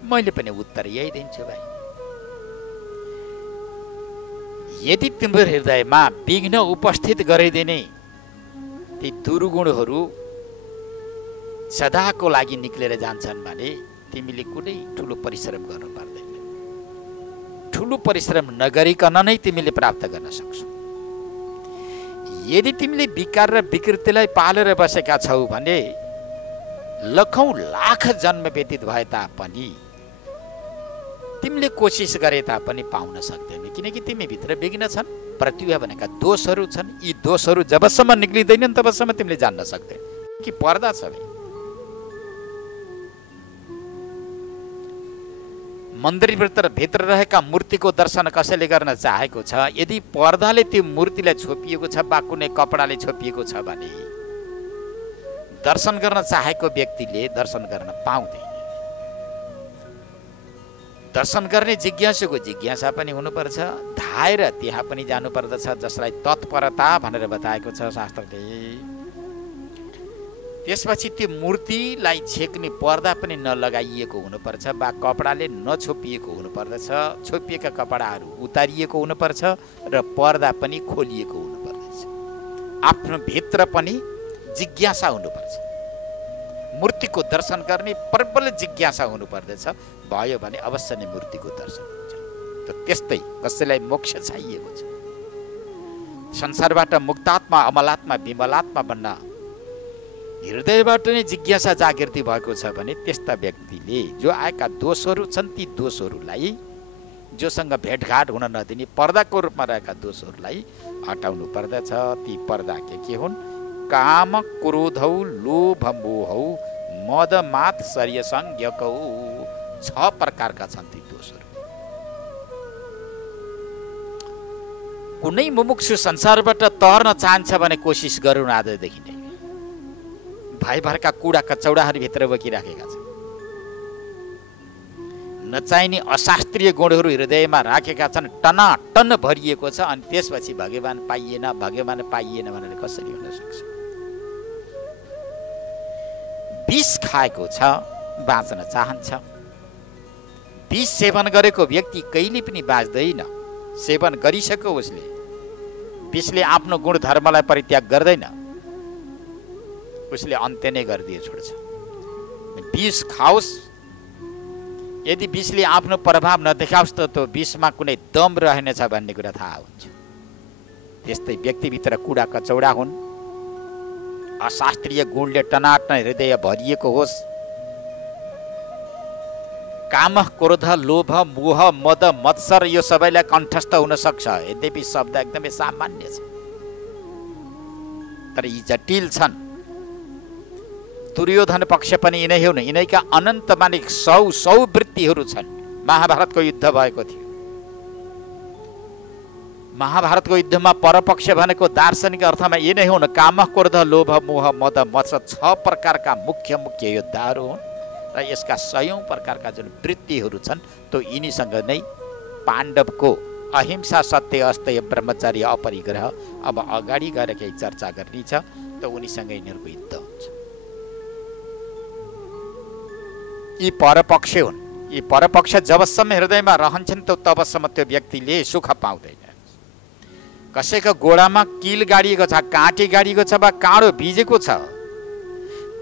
मैले पनि उत्तर यही दिन्छु, भाइ। यदि तिम्रो हृदयमा विघ्न उपस्थित गरिदिने ती दुर्गुणहरू सदाको लागि निक्लेर जान्छन् भने तिमीले कुनै ठुलो परिश्रम गर्नु पर्दैन। ठुलो परिश्रम नगरिकन नै तिमीले प्राप्त गर्न सक्छौ। यदि तिमीले विकार र विकृतिलाई पालेर बसेका छौ भने लाखौं लाख जन्म व्यतीत भए तापनि तिमीले कोसिस गरे तापनि पाउन सक्दैनौ, किनकि तिमी भित्र विघ्न छन्। प्रतिभा भनेका दोषहरू छन्। यी दोषहरू जबसम्म निक्लिँदैनन् तबसम्म तिमीले जान्न सक्दैन कि पर्दा छ। मन्दिरभित्र रहेका मूर्तिको दर्शन कसैले गर्न चाहेको छ, यदि पर्दाले त्यो मूर्तिलाई छोपिएको छ वा कुनै कपडाले छोपिएको छ भने दर्शन गर्न चाहेको व्यक्तिले दर्शन गर्न पाउँदैन। दर्शन गर्ने जिज्ञासुको जिज्ञासा पनि हुनुपर्छ, धाएर त्यहाँ पनि जानुपर्दछ, जसलाई तत्परता भनेर बताएको छ शास्त्रले। त्यसपछि त्यो मूर्तिलाई छेक्ने पर्दा पनि नलगाइएको हुनुपर्छ वा कपडाले नछोपिएको हुनुपर्दछ। छोपिएका कपडाहरू उतारिएको हुनुपर्छ र पर्दा पनि खोलिएको हुनुपर्दछ। आफ्नो भित्र पनि जिज्ञासा हुनुपर्छ। मूर्तिको दर्शन गर्ने प्रबल जिज्ञासा हुनुपर्दछ। भयो भने अवश्य नै मूर्तिको दर्शन हुन्छ। त त्यस्तै कसैलाई मोक्ष चाहिएको छ, संसारबाट मुक्तात्मा, अमलात्मा, विमलात्मा बन्न हृदयबाट नै जिज्ञासा जागृति भएको छ भने त्यस्ता व्यक्तिले जो आएका दोषहरू छन् ती दोषहरूलाई, जोसँग भेटघाट हुन नदिने पर्दाको रूपमा रहेका दोषहरूलाई हटाउनु पर्दछ। ती पर्दा के हुन्? काम, क्रोधौ, लोभ, मोहौ, मद, मात्सर्य, संज्ञकौ। 6 प्रकारका छन् ती दोषहरू। कुनै मुमुक्षु संसारबाट तर्न चाहन्छ भने कोसिस गरौँ आजदेखि नै। भाइ भरका कुडा कचौडाहरू भित्र बोकिराखेका छन्। नचाहिने अशास्त्रीय गुणहरू हृदयमा राखेका छन्, टनाटन भरिएको छ। अनि त्यसपछि भगवान पाइएन भनेर कसरी हुन सक्छ? विष खाएको छ, बाँच्न चाहन्छ। विष सेवन गरेको व्यक्ति कहिले पनि बाँच्दैन। सेवन गरिसक्यो उसले, विषले आफ्नो गुणधर्मलाई परित्याग गर्दैन, उसले अन्त्य नै गरिदिए छोड्छ। विष खाओस्, यदि विषले आफ्नो प्रभाव नदेखाओस् त त्यो विषमा कुनै दम रहेनछ भन्ने कुरा थाहा हुन्छ। त्यस्तै व्यक्तिभित्र कुडा कचौडा हुन्, अशास्त्रीय गुणले टनाटन हृदय भरिएको होस्। काम, क्रोध, लोभ, मोह, मद, मत्सर यो सबैलाई कण्ठस्थ हुन सक्छ। यद्यपि शब्द एकदमै सामान्य छ, तर यी जटिल छन्। दुर्योधन पक्ष पनि यिनै हुन्। यिनैका अनन्त मानिक 100 वृत्तिहरू छन्। महाभारतको युद्ध भएको थियो। महाभारतको युद्धमा परपक्ष भनेको दार्शनिक अर्थमा यिनै हुन्। काम, क्रोध, लोभ, मोह, मद, मत्सर 6 प्रकारका मुख्य योद्धाहरू हुन्। र यसका 100 प्रकारका जुन वृत्तिहरू छन् त्यो यिनीसँग नै पाण्डवको अहिंसा, सत्य, अस्तेय, ब्रह्मचर्य, अपरिग्रह अब अगाडि गएर केही चर्चा गर्ने छ। त उनीसँग यिनीहरूको युद्ध हुन्छ। यी परपक्ष हुन्। यी परपक्ष जबसम्म हृदयमा रहन्छन् तबसम्म त्यो व्यक्तिले सुख पाउँदैन। कसैको गोडामा किल गाडिएको छ, काँटी गाडिएको छ वा काँडो भिजेको छ,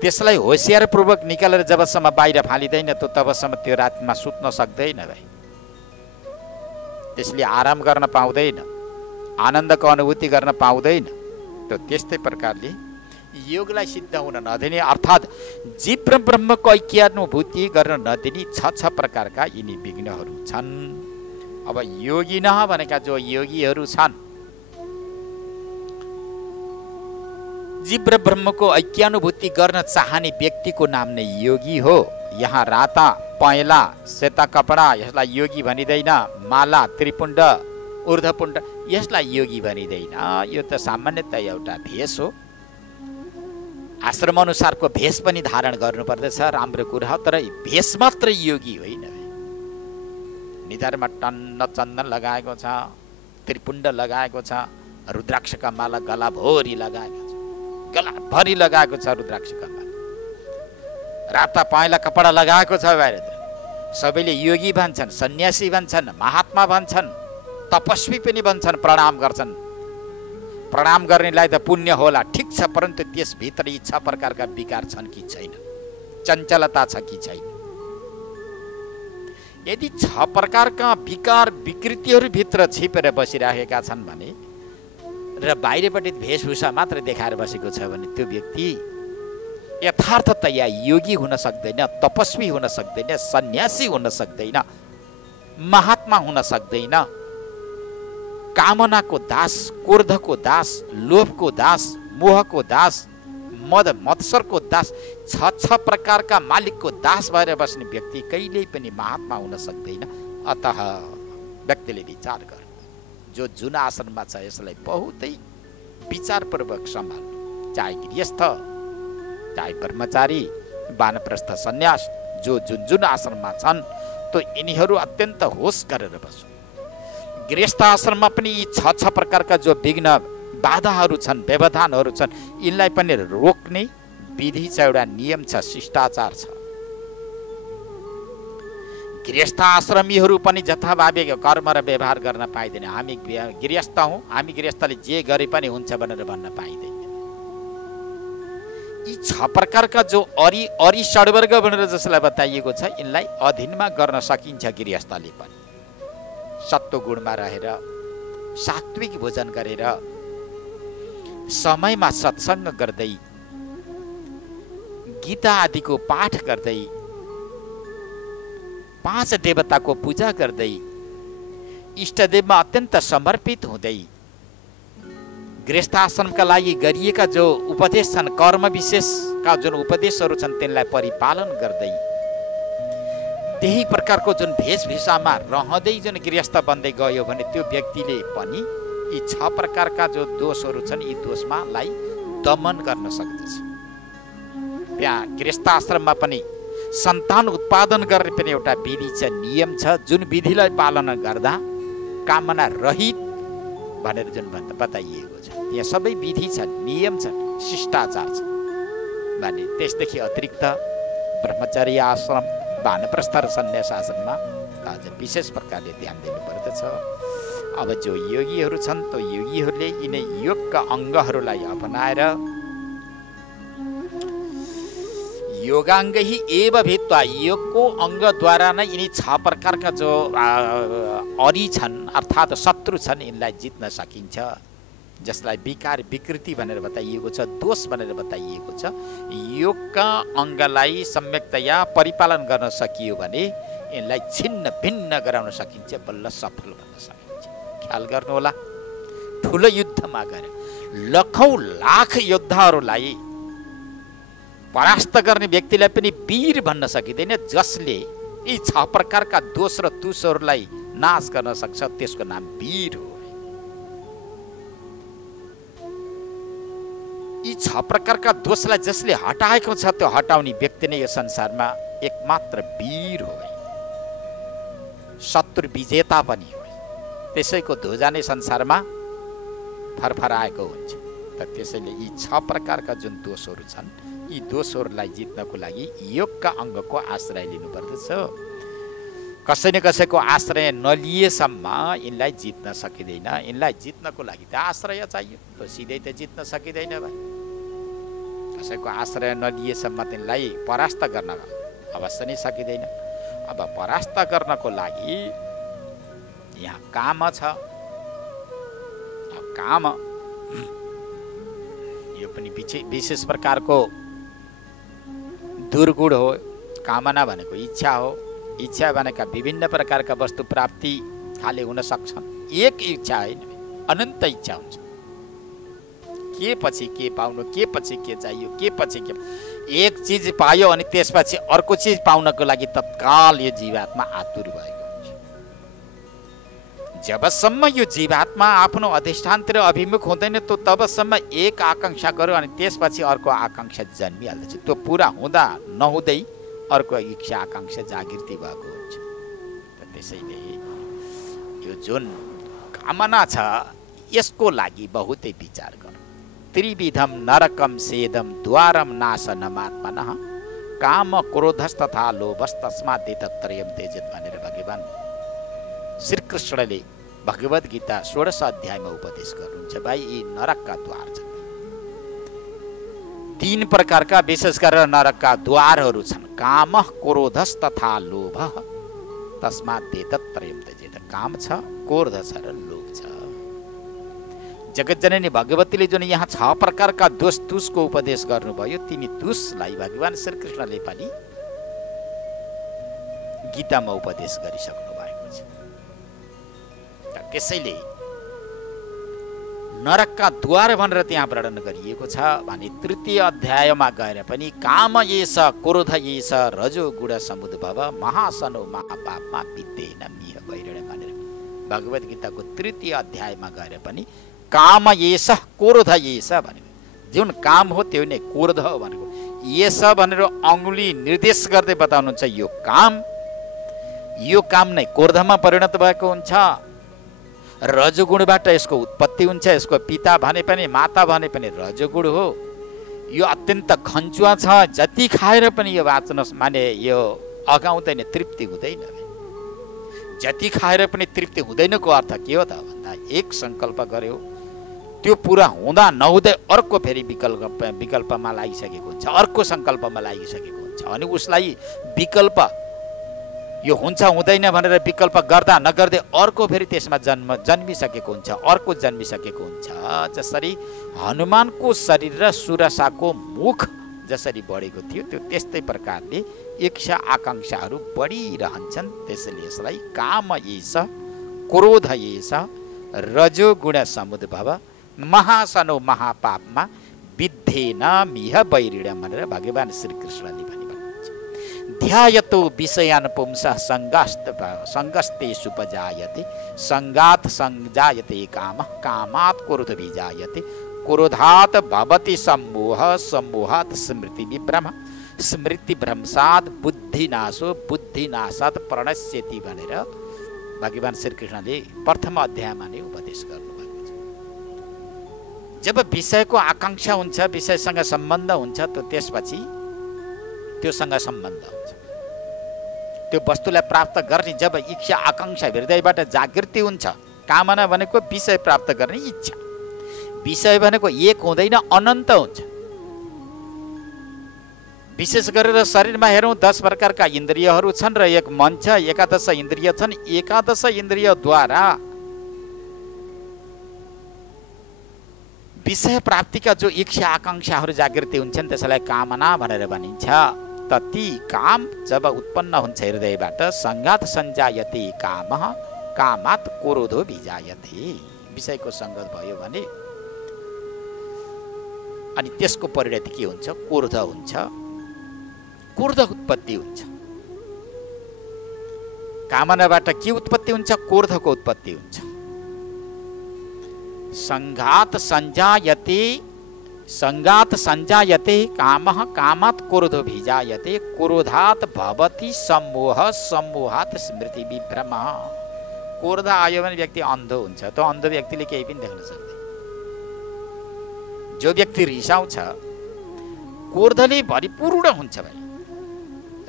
त्यसलाई होसियारपूर्वक निकालेर जबसम्म बाहिर फालिँदैन तबसम्म त्यो रातमा सुत्न सक्दैन भाइ। त्यसले आराम गर्न पाउँदैन, आनन्दको अनुभूति गर्न पाउँदैन। त्यस्तै प्रकारले योगलाई सिद्ध हुन नदिने अर्थात् जीव र ब्रह्मको ऐक्यानुभूति गर्न नदिने 6 प्रकारका यिनी विघ्नहरू छन्। अब योगिन भनेका जो योगीहरू छन्, जीव र ब्रह्मको ऐक्यानुभूति गर्न चाहने व्यक्तिको नाम नै योगी हो। यहाँ राता, पहेँला, सेता कपडा यसलाई योगी भनिँदैन। माला, त्रिपुण्ड, ऊर्ध्वपुण्ड यसलाई योगी भनिँदैन। यो त सामान्यतया एउटा भेष हो। आश्रम अनुसारको भेष पनि धारण गर्नुपर्दछ, राम्रो कुरा हो। तर भेष मात्र योगी होइन। निधारमा टन्न चन्दन लगाएको छ, त्रिपुण्ड लगाएको छ, रुद्राक्षका माला गलाभरि लगाएको छ, गलाभरि लगाएको छ रुद्राक्षका माला, राता पहेँला कपडा लगाएको छ। बाहिरतिर सबैले योगी भन्छन्, सन्यासी भन्छन्, महात्मा भन्छन्, तपस्वी पनि भन्छन्, प्रणाम गर्छन्। प्रणाम गर्नेलाई त पुण्य होला, ठिक छ, परन्तु त्यसभित्र यी 6 प्रकारका विकार छन् कि छैन, चञ्चलता छ कि छैन। यदि 6 प्रकारका विकार विकृतिहरू भित्र छिपेर बसिराखेका छन् भने र बाहिरपट्टि भेषभूषा मात्र देखाएर बसेको छ भने त्यो व्यक्ति यथार्थतया योगी हुन सक्दैन, तपस्वी हुन सक्दैन, सन्यासी हुन सक्दैन, महात्मा हुन सक्दैन। कामनाको दास, क्रोधको दास, लोभको दास, मोहको दास, मद मत्सरको दास, छ प्रकारका मालिकको दास भएर बस्ने व्यक्ति कहिल्यै पनि महात्मा हुन सक्दैन। अतः व्यक्तिले विचार गर्नु, जो जुन आश्रममा छ यसलाई बहुतै विचारपूर्वक सम्हाल्नु। चाहे गृहस्थ, चाहे ब्रह्मचारी, वानप्रस्थ, सन्यास, जो जुन जुन आश्रममा छन् तो यिनीहरू अत्यन्त होस गरेर बस्नु। गृहस्थ आश्रममा पनि यी छ प्रकारका जो विघ्न बाधाहरू छन्, व्यवधानहरू छन्, यिनलाई पनि रोक्ने विधि छ, एउटा नियम छ, शिष्टाचार छ। गृहस्थ आश्रमीहरू पनि जथाभावी कर्म र व्यवहार गर्न पाइँदैन। हामी गृहस्थ हौँ, हामी गृहस्थले जे गरे पनि हुन्छ भनेर भन्न पाइँदैन। यी छ प्रकारका जो अरि षड्वर्ग भनेर जसलाई बताइएको छ, यिनलाई अधीनमा गर्न सकिन्छ। गृहस्थले पनि सत्व गुणमा रहेर, सात्विक भोजन गरेर, समयमा सत्सङ्ग गर्दै, गीता आदिको पाठ गर्दै, 5 देवताको पूजा गर्दै, इष्टदेवमा अत्यन्त समर्पित हुँदै, गृहस्थ आश्रमका लागि गरिएका जो उपदेश छन्, कर्म विशेषका जुन उपदेशहरू छन्, तिनलाई परिपालन गर्दै, त्यही प्रकारको जुन भेषभूषामा रहँदै जुन गृहस्थ बन्दै गयो भने त्यो व्यक्तिले पनि यी 6 प्रकारका जो दोषहरू छन्, यी दोषमालाई दमन गर्न सक्दछ। त्यहाँ गृहस्थ आश्रममा पनि सन्तान उत्पादन गर्ने पनि एउटा विधि छ, नियम छ, जुन विधिलाई पालना गर्दा कामना रहित भनेर जुन बताइएको छ। यहाँ सबै विधि छ, नियम छ, शिष्टाचार छ भने त्यसदेखि अतिरिक्त ब्रह्मचर्य आश्रम, वानप्रस्थ र सन्यास आश्रममा अझ विशेष प्रकारले ध्यान दिनुपर्दछ। अब जो योगीहरू छन्, तो योगीहरूले यिनै योगका अङ्गहरूलाई अपनाएर योगाङ्ग ही एव भित्वा, योगको अङ्गद्वारा नै यिनी 6 प्रकारका जो अरि छन् अर्थात् शत्रु छन्, यिनलाई जित्न सकिन्छ। जसलाई विकार विकृति भनेर बताइएको छ, दोष भनेर बताइएको छ। योगका अङ्गलाई सम्यकतया परिपालन गर्न सकियो भने यिनलाई छिन्न भिन्न गराउन सकिन्छ, बल्ल सफल बन्न सकिन्छ। ख्याल गर्नुहोला, ठुलो युद्धमा गएर लाखौँ लाख योद्धाहरूलाई परास्त गर्ने व्यक्तिलाई पनि वीर भन्न सकिँदैन। जसले यी 6 प्रकारका दोष र तुषहरूलाई नाश गर्न सक्छ, त्यसको नाम वीर हो। यी 6 प्रकारका दोषलाई जसले हटाएको छ, त्यो हटाउने व्यक्ति नै यो संसारमा एकमात्र वीर हो, शत्रु विजेता पनि हो। त्यसैको ध्वजा नै संसारमा फरफराएको हुन्छ। त त्यसैले यी 6 प्रकारका जुन दोषहरू छन्, यी दोषहरूलाई जित्नको लागि योगका अङ्गको आश्रय लिनुपर्दछ। कसै न कसैको आश्रय नलिएसम्म यिनलाई जित्न सकिँदैन। यिनलाई जित्नको लागि त आश्रय चाहियो, तो सिधै त जित्न सकिँदैन भाइ। कसैको आश्रय नलिएसम्म तिनलाई परास्त गर्न अवश्य नै सकिँदैन। अब परास्त गर्नको लागि यहाँ काम छ। काम यो पनि विशेष प्रकारको दुर्गुण हो। कामना भनेको इच्छा हो। इच्छा भनेका विभिन्न प्रकारका वस्तु प्राप्ति खाले हुन सक्छन्। एक इच्छा होइन, अनन्त इच्छा हुन्छ। के पछि के पाउनु, के पछि के चाहियो, के पछि के, एक चीज पायो अनि त्यसपछि अर्को चीज पाउनको लागि तत्काल यो जीवात्मा आतुर भएको हुन्छ। जबसम्म यो जीवात्मा आफ्नो अधिष्ठानतिर अभिमुख हुँदैन तो तबसम्म एक आकांक्षा गर्यो अनि त्यसपछि अर्को आकांक्षा जन्मिहाल्दछ। त्यो पुरा हुँदा नहुँदै अर्को इच्छा आकांक्षा जागृति भएको हुन्छ। त्यसैले यो जुन कामना छ यसको लागि बहुतै विचार गर्नु। त्रिविधम नरकम सेदम द्वारम नाशनमात्मनः काम क्रोधस्तथा लोभस्तस्मात् एतत्त्रयं त्यजेत् भनेर भगवान श्रीकृष्णले भगवत गीता 16 अध्यायमा उपदेश गर्नुहुन्छ। भाइ यी नरकका द्वार छन्। 3 प्रकारका विशेष गरेर नरकका द्वारहरू छन्। काम क्रोधस्तथा लोभ तस्मात् एतत्त्रयं त्यजेत्। काम छ, क्रोध छ र लोभ छ। जगतजननी भगवतीले जुन यहाँ 6 प्रकारका दोष तुषको उपदेश गर्नुभयो, तिनी तुषलाई भगवान श्रीकृष्णले पनि गीतामा उपदेश गरिसक्नु भएको छ। त्यसैले नरकका द्वार भनेर त्यहाँ वर्णन गरिएको छ भने तृतीय अध्यायमा गएर पनि काम येष क्रोध येष रजो गुण समुद्भव महासनो महापापमा विद्येन मिह भैरण भनेर भगवत गीताको तृतीय अध्यायमा गएर पनि काम येष क्रोध येष भनेको जुन काम हो त्यो नै क्रोध हो भनेको येष भनेर अङ्गुली निर्देश गर्दै बताउनुहुन्छ यो काम नै क्रोधमा परिणत भएको हुन्छ। रजोगुणबाट यसको उत्पत्ति हुन्छ। यसको पिता भने पनि माता भने पनि रजोगुण हो। यो अत्यन्त खन्चुवा छ। जति खाएर पनि यो बाँच्न माने यो अगाउँदैन, तृप्ति हुँदैन। जति खाएर पनि तृप्ति हुँदैनको अर्थ के हो त भन्दा एक सङ्कल्प गर्यो त्यो पुरा हुँदा नहुँदै अर्को फेरि विकल्पमा लागिसकेको हुन्छ, अर्को सङ्कल्पमा लागिसकेको हुन्छ। अनि उसलाई विकल्प यो हुन्छ हुँदैन भनेर विकल्प गर्दा नगर्दै अर्को फेरि त्यसमा जन्मिसकेको हुन्छ, अर्को जन्मिसकेको हुन्छ। जसरी हनुमानको शरीर र सुरसाको मुख जसरी बढेको थियो त्यो त्यस्तै प्रकारले इच्छा आकाङ्क्षाहरू बढिरहन्छन्। त्यसैले यसलाई काम येष क्रोध येष रजोगुण समुद्भव महासनो महापापमा विद्धेन मिह वैरिण भनेर भगवान् श्रीकृष्णले भनिनुहुन्छ। ध्यायतो विषयान् पुंसः सङ्गस्ते सुपजायते सङ्गात् सञ्जायते कामः कामात् क्रोधभिजायते क्रोधात् भवति सम्मोह सम्मोहात् स्मृतिविभ्रम स्मृतिभ्रंशात् बुद्धिनाशो बुद्धिनाशात् प्रणश्यति भनेर भगवान् श्रीकृष्णले प्रथम अध्यायमा नै उपदेश गर्नुभएको छ। जब विषयको आकाङ्क्षा हुन्छ, विषयसँग सम्बन्ध हुन्छ, त त्यसपछि त्योसँग सम्बन्ध हुन्छ। त्यो वस्तुलाई प्राप्त गर्ने जब इच्छा आकाङ्क्षा हृदयबाट जागृति हुन्छ, कामना भनेको विषय प्राप्त गर्ने इच्छा, विषय भनेको एक हुँदैन, अनन्त हुन्छ। विशेष गरेर शरीरमा हेरौँ 10 प्रकारका इन्द्रियहरू छन् र एक मन छ, 11 इन्द्रिय छन्। 11 इन्द्रियद्वारा विषय प्राप्तिका जो इच्छा आकाङ्क्षाहरू जागृति हुन्छन् त्यसलाई कामना भनेर भनिन्छ। त ती काम जब उत्पन्न हुन्छ हृदयबाट सङ्गात सञ्जायते कामः कामात् क्रोधो भिजायते, विषयको सङ्गत भयो भने अनि त्यसको परिणति के हुन्छ? क्रोध हुन्छ, क्रोध उत्पत्ति हुन्छ। कामनाबाट के उत्पत्ति हुन्छ? क्रोधको उत्पत्ति हुन्छ। सङ्गात सञ्जायते कामः कामात् क्रोधो भिजायते क्रोधात् भवति सम्मोह सम्मोहात् स्मृतिविभ्रम। क्रोध आयो भने व्यक्ति अन्धो हुन्छ। त्यो अन्धो व्यक्तिले केही पनि देख्न सक्दैन। जो व्यक्ति रिसाउँछ क्रोधले भरिपूर्ण हुन्छ भाइ।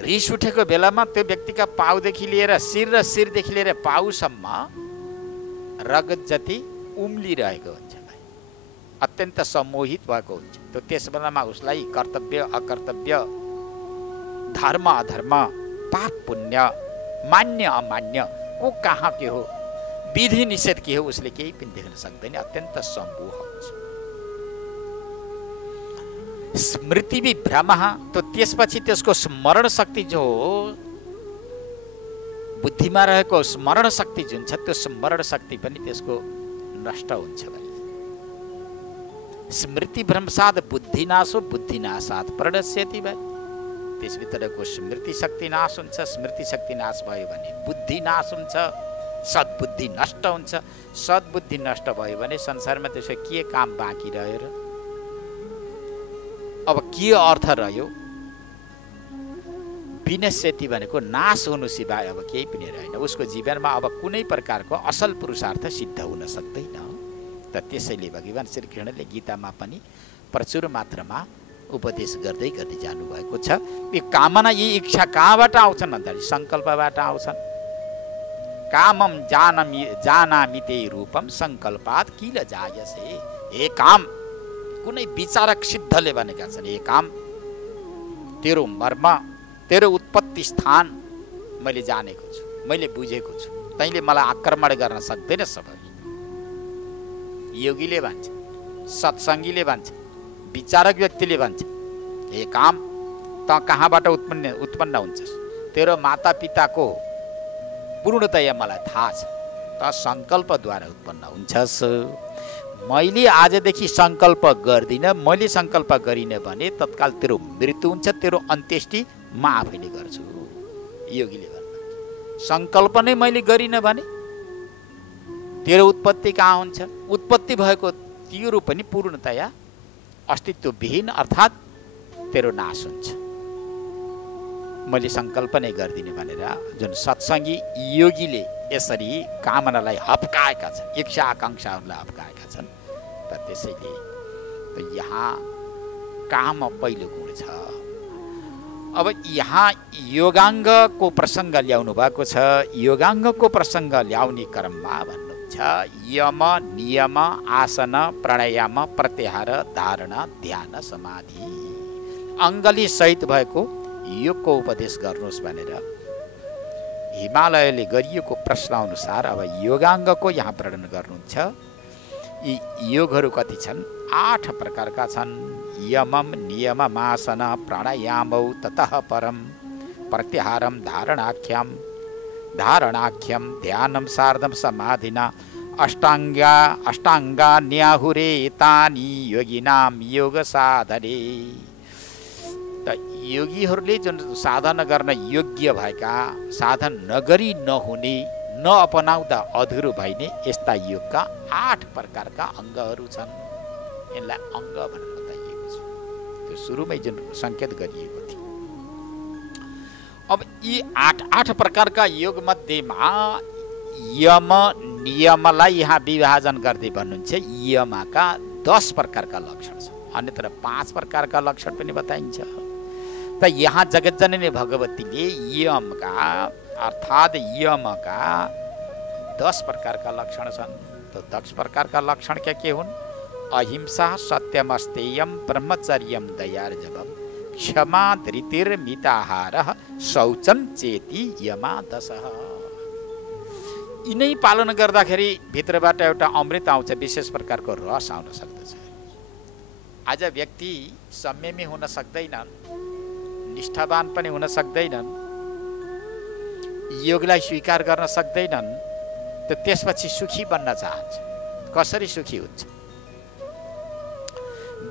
रिस उठेको बेलामा त्यो व्यक्तिका पाउदेखि लिएर शिर र शिरदेखि लिएर पाउसम्म रगत जति उम्लिरहेको हुन्छ भाइ। अत्यन्त सम्मोहित भएको हुन्छ। त्यो त्यस बेलामा उसलाई कर्तव्य अकर्तव्य, धर्म अधर्म, पाप पुण्य, मान्य अमान्य को कहाँ के हो, विधि निषेध के हो, उसले केही पनि देख्न सक्दैन। अत्यन्त सम्मोह हुन्छ। स्मृति विभ्रम, तो त्यसपछि त्यसको स्मरण शक्ति जो हो, बुद्धिमा रहेको स्मरण शक्ति जुन छ त्यो स्मरण शक्ति पनि त्यसको नष्ट हुन्छ भाइ। स्मृति भ्रंशात् बुद्धिनाशो बुद्धिनाशात् प्रणश्यति भाइ। त्यसभित्रको स्मृति शक्ति नाश हुन्छ। स्मृति शक्ति नाश भयो भने बुद्धि नाश हुन्छ, सद्बुद्धि नष्ट हुन्छ। सद्बुद्धि नष्ट भयो भने संसारमा त्यसो के काम बाँकी रह्यो र? अब के अर्थ रह्यो? विनश्यति भनेको नाश हुनु सिवाय अब केही पनि रहेन। उसको जीवनमा अब कुनै प्रकारको असल पुरुषार्थ सिद्ध हुन सक्दैन। त त्यसैले भगवान् श्रीकृष्णले गीतामा पनि प्रचुर मात्रामा उपदेश गर्दै गर्दै जानुभएको छ। यो कामना, यी इच्छा कहाँबाट आउँछन् भन्दाखेरि सङ्कल्पबाट आउँछन्। कामम जानामि ते रूपम सङ्कल्पात् किल जायसे। हे काम, कुनै विचारक सिद्धले भनेका छन्, हे काम, तेरो मर्म, तेरो उत्पत्ति स्थान मैले जानेको छु, मैले बुझेको छु। तैँले मलाई आक्रमण गर्न सक्दैन। सबै योगीले भन्छ, सत्सङ्गीले भन्छ, विचारक व्यक्तिले भन्छ, हे काम, त कहाँबाट उत्पन्न हुन्छस्? तेरो माता पिताको पूर्णतया मलाई थाहा छ। त सङ्कल्पद्वारा उत्पन्न हुन्छस्। मैले आजदेखि सङ्कल्प गर्दिनँ, मैले सङ्कल्प गरिनँ भने तत्काल तेरो मृत्यु हुन्छ, तेरो अन्त्येष्टि म आफैले गर्छु। योगीले भन्नु सङ्कल्प नै मैले गरिनँ भने तेरो उत्पत्ति कहाँ हुन्छ? उत्पत्ति भएको तिरो पनि पूर्णतया अस्तित्वविहीन, अर्थात् तेरो नाश हुन्छ। मैले सङ्कल्प नै गर्दिनँ भनेर जुन सत्सङ्गी योगीले यसरी कामनालाई हप्काएका छन्, इच्छा आकाङ्क्षाहरूलाई हप्काएका छन्। त त्यसैले यहाँ काम पहिलो गुण छ। अब यहाँ योगाङ्गको प्रसङ्ग ल्याउनु भएको छ। योगाङ्गको प्रसङ्ग ल्याउने क्रममा भन्नुहुन्छ यम, नियम, आसन, प्राणायाम, प्रत्याहार, धारणा, ध्यान, समाधि अङ्गली सहित भएको योगको उपदेश गर्नुहोस् भनेर हिमालयले गरिएको प्रश्नअनुसार अब योगाङ्गको यहाँ वर्णन गर्नुहुन्छ। यी योगहरू कति छन्? 8 प्रकारका छन्। यमम, नियमम, आसन, प्राणायामौ, ततः परम, प्रत्याहारम, धारणाख्यम, ध्यानम, सार्धम, समाधिना, अष्टाङ्गा न्याहुरे तानि योगिनाम योग साधने। त योगीहरूले जुन साधना गर्न योग्य भएका, साधन नगरी नहुने, नअपनाउँदा अधुरो भइने यस्ता योगका 8 प्रकारका अङ्गहरू छन्। यसलाई अङ्ग भनेर बताइएको छ। त्यो सुरुमै जुन सङ्केत गरिएको थियो। अब यी 8 प्रकारका योग मध्येमा यम, नियमलाई यहाँ विभाजन गर्दै भन्नुहुन्छ यमका 10 प्रकारका लक्षण छन्। अन्यत्र 5 प्रकारका लक्षण पनि बताइन्छ। त यहाँ जगतजननी भगवतीले यमका अर्थात् यमका 10 प्रकारका लक्षण छन्। तो 10 प्रकारका लक्षण के हुन्? अहिंसा, सत्यमस्तेयम, ब्रह्मचर्यम, दयार्जवम, क्षमा, धृतिर, मिताहारः, शौचम चेति यमा 10। यिनै पालन गर्दाखेरि भित्रबाट एउटा अमृत आउँछ, विशेष प्रकारको रस आउन सक्दछ। आज व्यक्ति संयमी हुन सक्दैनन्, निष्ठावान पनि हुन सक्दैनन्, योगलाई स्वीकार गर्न सक्दैनन्, त त्यसपछि सुखी बन्न चाहन्छ। कसरी सुखी हुन्छ?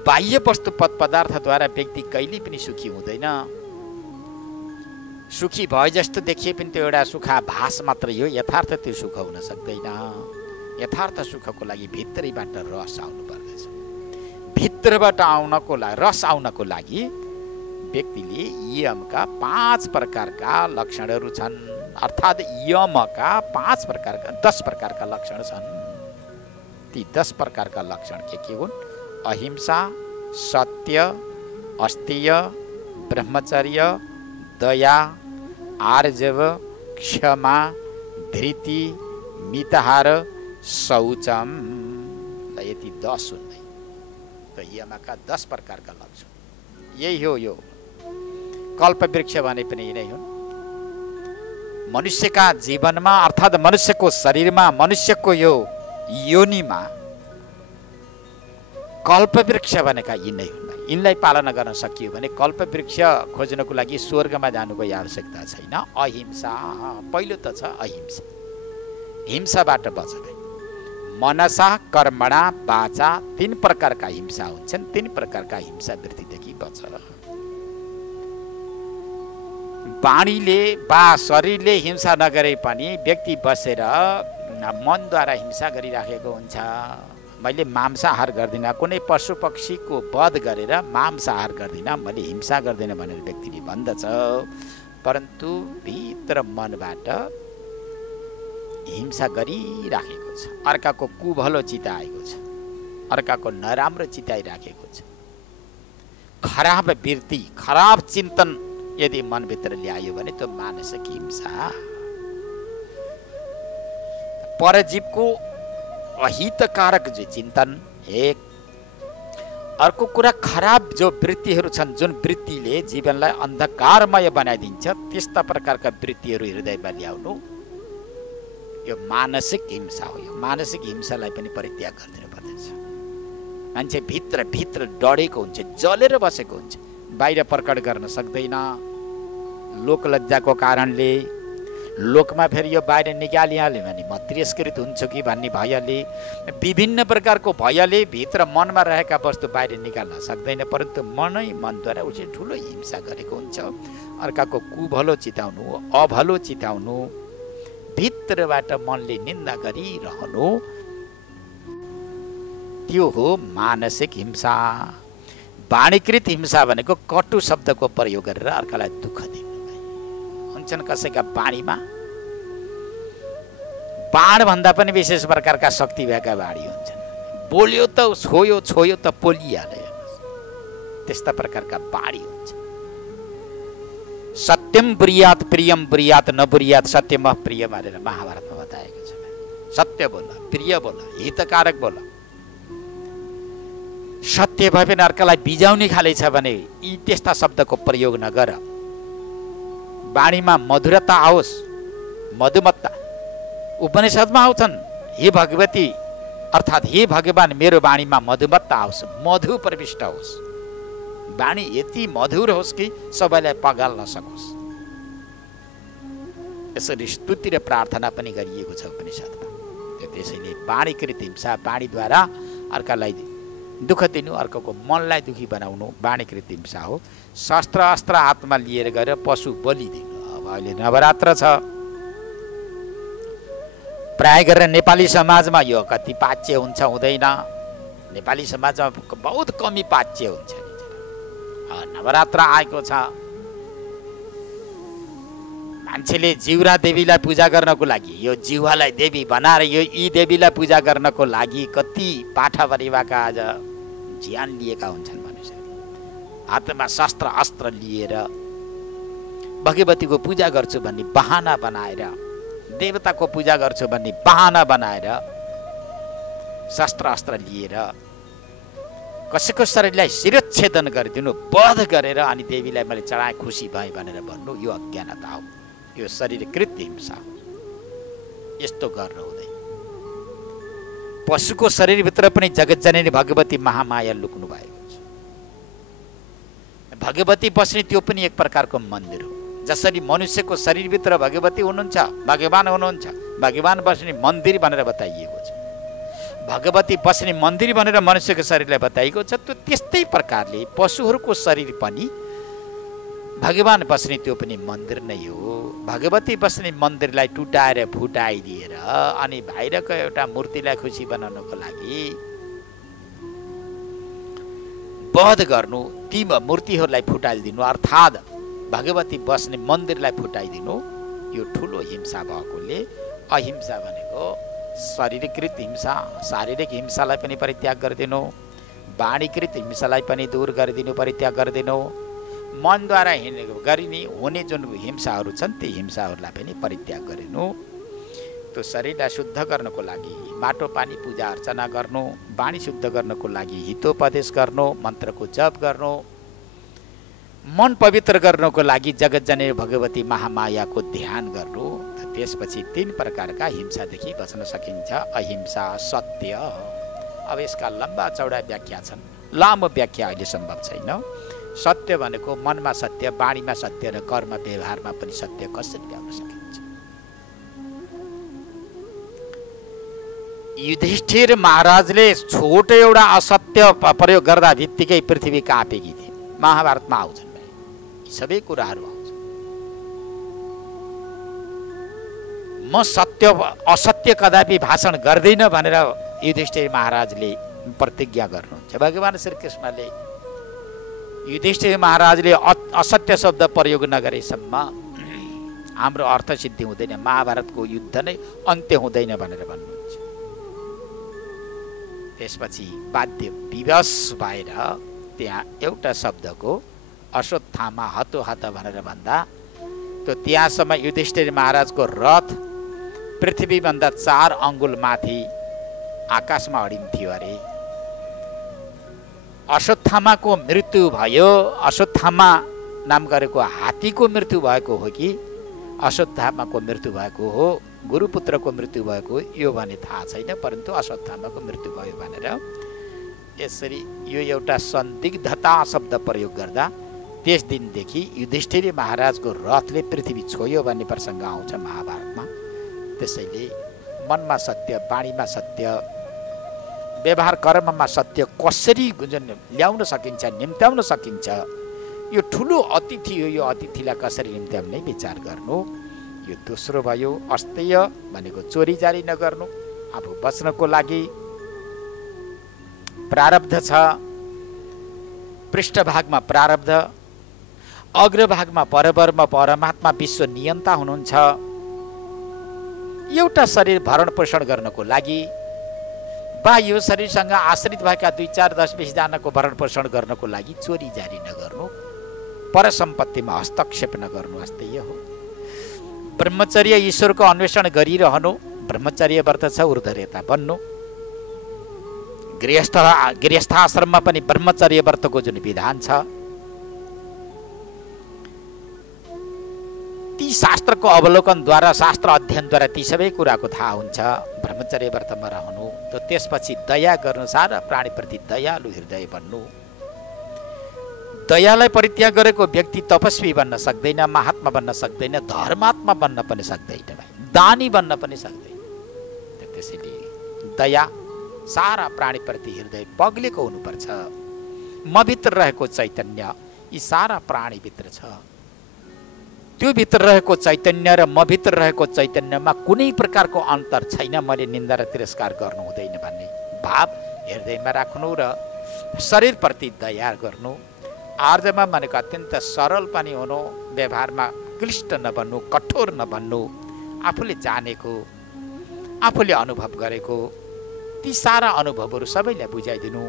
बाह्य वस्तु पदार्थद्वारा व्यक्ति कहिले पनि सुखी हुँदैन। सुखी भए जस्तो देखिए पनि त्यो एउटा सुखाभास मात्रै हो, यथार्थ त्यो सुख हुन सक्दैन। यथार्थ सुखको लागि भित्रैबाट रस आउनु पर्दछ। भित्रबाट रस आउनको लागि व्यक्तिले यमका 5 प्रकारका लक्षणहरू छन्। अर्थात् यमका 10 प्रकारका लक्षण छन्। ती 10 प्रकारका लक्षण के हुन्? अहिंसा, सत्य, अस्तेय, ब्रह्मचर्य, दया, आर्जव, क्षमा, धृति, मिताहार, शौचम। यति 10 हुन्। त यमका 10 प्रकारका लक्षण यही हो। यो कल्पवृक्ष भने पनि यिनै हुन्। मनुष्यका जीवनमा अर्थात् मनुष्यको शरीरमा, मनुष्यको यो योनिमा कल्पवृक्ष भनेका यिनै हुन्। यिनलाई पालना गर्न सकियो भने कल्पवृक्ष खोज्नको लागि स्वर्गमा जानुको आवश्यकता छैन। अहिंसा पहिलो त छ। अहिंसा, हिंसाबाट बच्ने। मनसा, कर्मणा, वाचा 3 प्रकारका हिंसा हुन्छन्। 3 प्रकारका हिंसा वृत्तिदेखि बच। वाणीले वा शरीरले हिंसा नगरे पनि व्यक्ति बसेर मनद्वारा हिंसा गरिराखेको हुन्छ। मैले मांसाहार गर्दिनँ, कुनै पशु पक्षीको वध गरेर मांसाहार गर्दिनँ, मैले हिंसा गर्दिनँ भनेर व्यक्तिले भन्दछ। परन्तु भित्र मनबाट हिंसा गरिराखेको छ। अर्काको कुभलो चिताएको छ, अर्काको नराम्रो चिताइराखेको छ। खराब वृत्ति, खराब चिन्तन यदि मनभित्र ल्यायो भने त्यो मानसिक हिंसा। परजीवको अहितकारक जो चिन्तन एक। अर्को कुरा खराब जो वृत्तिहरू छन्, जुन वृत्तिले जीवनलाई अन्धकारमय बनाइदिन्छ, त्यस्ता प्रकारका वृत्तिहरू हृदयमा ल्याउनु, यो मानसिक हिंसा हो। यो मानसिक हिंसालाई पनि परित्याग गरिदिनु पर्दछ। मान्छे भित्र डढेको हुन्छ, जलेर बसेको हुन्छ, बाहिर प्रकट गर्न सक्दैन। लोकलज्जाको कारणले, लोकमा फेरि यो बाहिर निकालिहाल्यो भने म तिरस्कृत हुन्छु कि भन्ने भयले, विभिन्न प्रकारको भयले भित्र मनमा रहेका वस्तु बाहिर निकाल्न सक्दैन, परन्तु मनद्वारा उसले ठुलो हिंसा गरेको हुन्छ। अर्काको कुभलो चिताउनु, अभलो चिताउनु, भित्रबाट मनले निन्दा गरिरहनु, त्यो हो मानसिक हिंसा। वाणीकृत हिंसा भनेको कटु शब्दको प्रयोग गरेर अर्कालाई दुःख दिनु। हुन्छन् कसैका वाणीमा बाणभन्दा पनि विशेष प्रकारका शक्ति भएका वाणी हुन्छन्। बोल्यो त छोयो, छोयो त पोलिहाल्यो, त्यस्ता प्रकारका वाणी हुन्छ। सत्यम ब्रुयात प्रियम ब्रुयात न ब्रुयात सत्यम प्रिय भनेर महाभारतमा बताएको छ। सत्य बोल, प्रिय बोल, हितकारक बोल। सत्य भए पनि अर्कालाई बिजाउने खाले छ भने यी त्यस्ता शब्दको प्रयोग नगर। वाणीमा मधुरता आओस्, मधुमत्ता। उपनिषदमा आउँछन्, हे भगवती अर्थात् हे भगवान मेरो वाणीमा मधुमत्ता आओस्, मधु प्रविष्ट होस्, वाणी यति मधुर होस् कि सबैलाई पगाल्न सकोस्। यसरी स्तुति र प्रार्थना पनि गरिएको छ उपनिषदमा। त्यसैले वाणीकृत हिंसा, वाणीद्वारा अर्कालाई दुःख दिनु, अर्काको मनलाई दुखी बनाउनु वाणीकृत हिंसा हो। शस्त्र अस्त्र हातमा लिएर गएर पशु बलिदिनु। अब अहिले नवरात्र छ, प्राय गरेर नेपाली समाजमा यो कति पाच्य हुन्छ हुँदैन। नेपाली समाजमा बहुत कमी पाच्य हुन्छ। नवरात्र आएको छ, मान्छेले जिउरा देवीलाई पूजा गर्नको लागि यो जिउवालाई देवी बनाएर यो यी देवीलाई पूजा गर्नको लागि कति पाठा परिवारका आज ज्यान लिएका हुन्छन् मनुष्यले। हातमा शस्त्र अस्त्र लिएर भगवतीको पूजा गर्छु भन्ने बहाना बनाएर, देवताको पूजा गर्छु भन्ने बहाना बनाएर शस्त्र अस्त्र लिएर कसैको शरीरलाई शिरच्छेदन गरिदिनु, वध गरेर अनि देवीलाई मैले चढाएँ खुसी भएँ भनेर भन्नु, यो अज्ञानता हो, यो शरीरकृत हिंसा हो। यस्तो गर्नु हुँदैन। पशुको शरीरभित्र पनि जगतजननी भगवती महामाया लुक्नु भएको छ। भगवती बस्ने त्यो पनि एक प्रकारको मन्दिर हो। जसरी मनुष्यको शरीरभित्र भगवती हुनुहुन्छ, भगवान हुनुहुन्छ, भगवान बस्ने मन्दिर भनेर बताइएको छ। भगवती बस्ने मन्दिर भनेर मनुष्यको शरीरलाई बताइएको छ। त्यो त्यस्तै प्रकारले पशुहरूको शरीर पनि भगवान बस्ने त्यो पनि मन्दिर नै हो। भगवती बस्ने मन्दिरलाई टुटाएर फुटाइदिएर अनि बाहिरको एउटा मूर्तिलाई खुसी बनाउनको लागि वध गर्नु, ती मूर्तिहरूलाई फुटाइदिनु अर्थात् भगवती बस्ने मन्दिरलाई फुटाइदिनु, यो ठुलो हिंसा भएकोले अहिंसा भनेको शरीरकृत हिंसा, शारीरिक हिंसालाई पनि परित्याग गरिदिनु, वाणीकृत हिंसालाई पनि दूर गरिदिनु, परित्याग गरिदिनु, मनद्वारा गरिने हुने जुन हिंसाहरू छन् ती हिंसाहरूलाई पनि परित्याग गरिनु। त्यो शरीरलाई शुद्ध गर्नको लागि माटो पानी पूजा अर्चना गर्नु, वाणी शुद्ध गर्नको लागि हितोपदेश गर्नु, मन्त्रको जप गर्नु, मन पवित्र गर्नको लागि जगतजननी भगवती महामायाको ध्यान गर्नु। त्यसपछि तीन प्रकारका हिंसादेखि बच्न सकिन्छ। अहिंसा, सत्य। अब यसका लम्बा चौडा व्याख्या छन्, लामो व्याख्या अहिले सम्भव छैन। सत्य भनेको मनमा सत्य, वाणीमा सत्य र कर्म व्यवहारमा पनि सत्य कसरी ल्याउन सकिन्छ। युधिष्ठिर महाराजले छोटो एउटा असत्य प्रयोग गर्दा बित्तिकै पृथ्वी काँपेकी थिए। महाभारतमा आउँछन् सबै कुराहरू आउँछ। म सत्य असत्य कदापि भाषण गर्दैन भनेर युधिष्ठिर महाराजले प्रतिज्ञा गर्नुहुन्छ। भगवान श्रीकृष्णले युधिष्ठिर महाराजले असत्य शब्द प्रयोग नगरेसम्म हाम्रो अर्थ सिद्धि हुँदैन, महाभारतको युद्ध नै अन्त्य हुँदैन भनेर भन्नुहुन्छ। त्यसपछि बाध्य विवश भएर त्यहाँ एउटा शब्दको अश्वत्थामा हतोहत भनेर भन्दा त्यो त्यहाँसम्म युधिष्ठिर महाराजको रथ पृथ्वीभन्दा 4 अङ्गुल माथि आकाशमा अडिन्थ्यो अरे। अश्वत्थामाको मृत्यु भयो। अश्वत्थामा नाम गरेको हात्तीको मृत्यु भएको हो कि अश्वत्थामाको मृत्यु भएको हो, गुरुपुत्रको मृत्यु भएको यो भने थाहा छैन, परन्तु अश्वत्थामाको मृत्यु भयो भनेर यसरी यो एउटा संदिग्धता शब्द प्रयोग गर्दा त्यस दिनदेखि युधिष्ठिर महाराजको रथले पृथ्वी छोयो भन्ने प्रसङ्ग आउँछ महाभारतमा। त्यसैले मनमा सत्य, बाणीमा सत्य, व्यवहार कर्ममा सत्य कसरी ल्याउन सकिन्छ, निम्त्याउन सकिन्छ, यो ठुलो अतिथि हो, यो अतिथिलाई कसरी निम्त्याउने विचार गर्नु। यो दोस्रो भयो। अस्तेय भनेको चोरी जारी नगर्नु, आफू बच्नको लागि प्रारब्ध छ। पृष्ठभागमा प्रारब्ध, अग्रभागमा परब्रह्म परमात्मा विश्व नियन्ता हुनुहुन्छ। एउटा शरीर भरण पोषण गर्नको लागि वा यो शरीरसँग आश्रित भएका 2, 4, 10, 20 जनाको भरण पोषण गर्नको लागि चोरी जारी नगर्नु, परसम्पत्तिमा हस्तक्षेप नगर्नु अस्तेय हो। ब्रह्मचर्य ईश्वरको अन्वेषण गरिरहनु, ब्रह्मचर्य व्रत छ, ऊर्ध्वरेता बन्नु। गृहस्थाश्रममा पनि ब्रह्मचर्य व्रतको जुन विधान छ, ती शास्त्रको अवलोकनद्वारा, शास्त्र अध्ययनद्वारा ती सबै कुराको थाहा हुन्छ। ब्रह्मचर्य व्रतमा रहनु, त त्यसपछि दया गर्नु, सारा प्राणीप्रति दयालु हृदय बन्नु। दयालाई परित्याग गरेको व्यक्ति तपस्वी बन्न सक्दैन, महात्मा बन्न सक्दैन, धर्मात्मा बन्न पनि सक्दैन, दानी बन्न पनि सक्दैन। त्यसैले दया सारा प्राणीप्रति हृदय पग्लेको हुनुपर्छ। म भित्र रहेको चैतन्य यी सारा प्राणीभित्र छ। त्यो भित्र रहेको चैतन्य र म भित्र रहेको चैतन्यमा कुनै प्रकारको अन्तर छैन, मैले निन्दा र तिरस्कार गर्नु हुँदैन भन्ने भाव हृदयमा राख्नु र शरीरप्रति दया गर्नु। आर्जमा भनेको अत्यन्त सरल पनि हुनु, व्यवहारमा क्लिष्ट नबन्नु, कठोर नबन्नु। आफूले जानेको, आफूले अनुभव गरेको ती सारा अनुभवहरू सबैलाई बुझाइदिनु।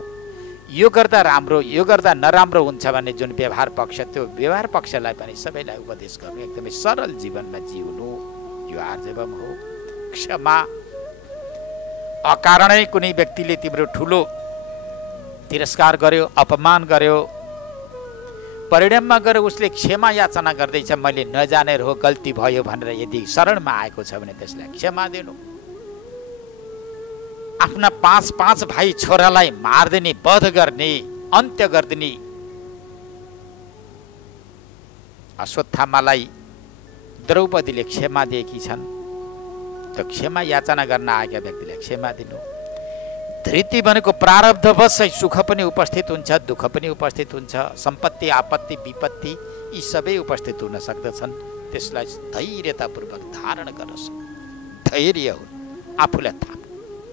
यो गर्दा राम्रो, यो गर्दा नराम्रो हुन्छ भन्ने जुन व्यवहार पक्ष, त्यो व्यवहार पक्षलाई पनि सबैलाई उपदेश गर्नु। एकदमै सरल जीवनमा जिउनु यो आर्जवम हो। क्षमा, अकारणै कुनै व्यक्तिले तिम्रो ठुलो तिरस्कार गर्यो, अपमान गर्यो, परिणाममा गएर उसले क्षमा याचना गर्दैछ, मैले नजानेर हो, गल्ती भयो भनेर यदि शरणमा आएको छ भने त्यसलाई क्षमा दिनु। आफ्ना 5 भाइ छोरालाई मार्दिने, वध गर्ने, अन्त्य गरिदिने अश्वत्थामालाई द्रौपदीले क्षमा दिएकी छन्। त्यो क्षमा याचना गर्न आएका व्यक्तिलाई क्षमा दिनु। धृति भनेको प्रारब्धवश सुख पनि उपस्थित हुन्छ, दुःख पनि उपस्थित हुन्छ, सम्पत्ति, आपत्ति, विपत्ति यी सबै उपस्थित हुन सक्दछन्। त्यसलाई धैर्यतापूर्वक धारण गर्न सक्नु। धैर्य हो, आफूलाई थाहा,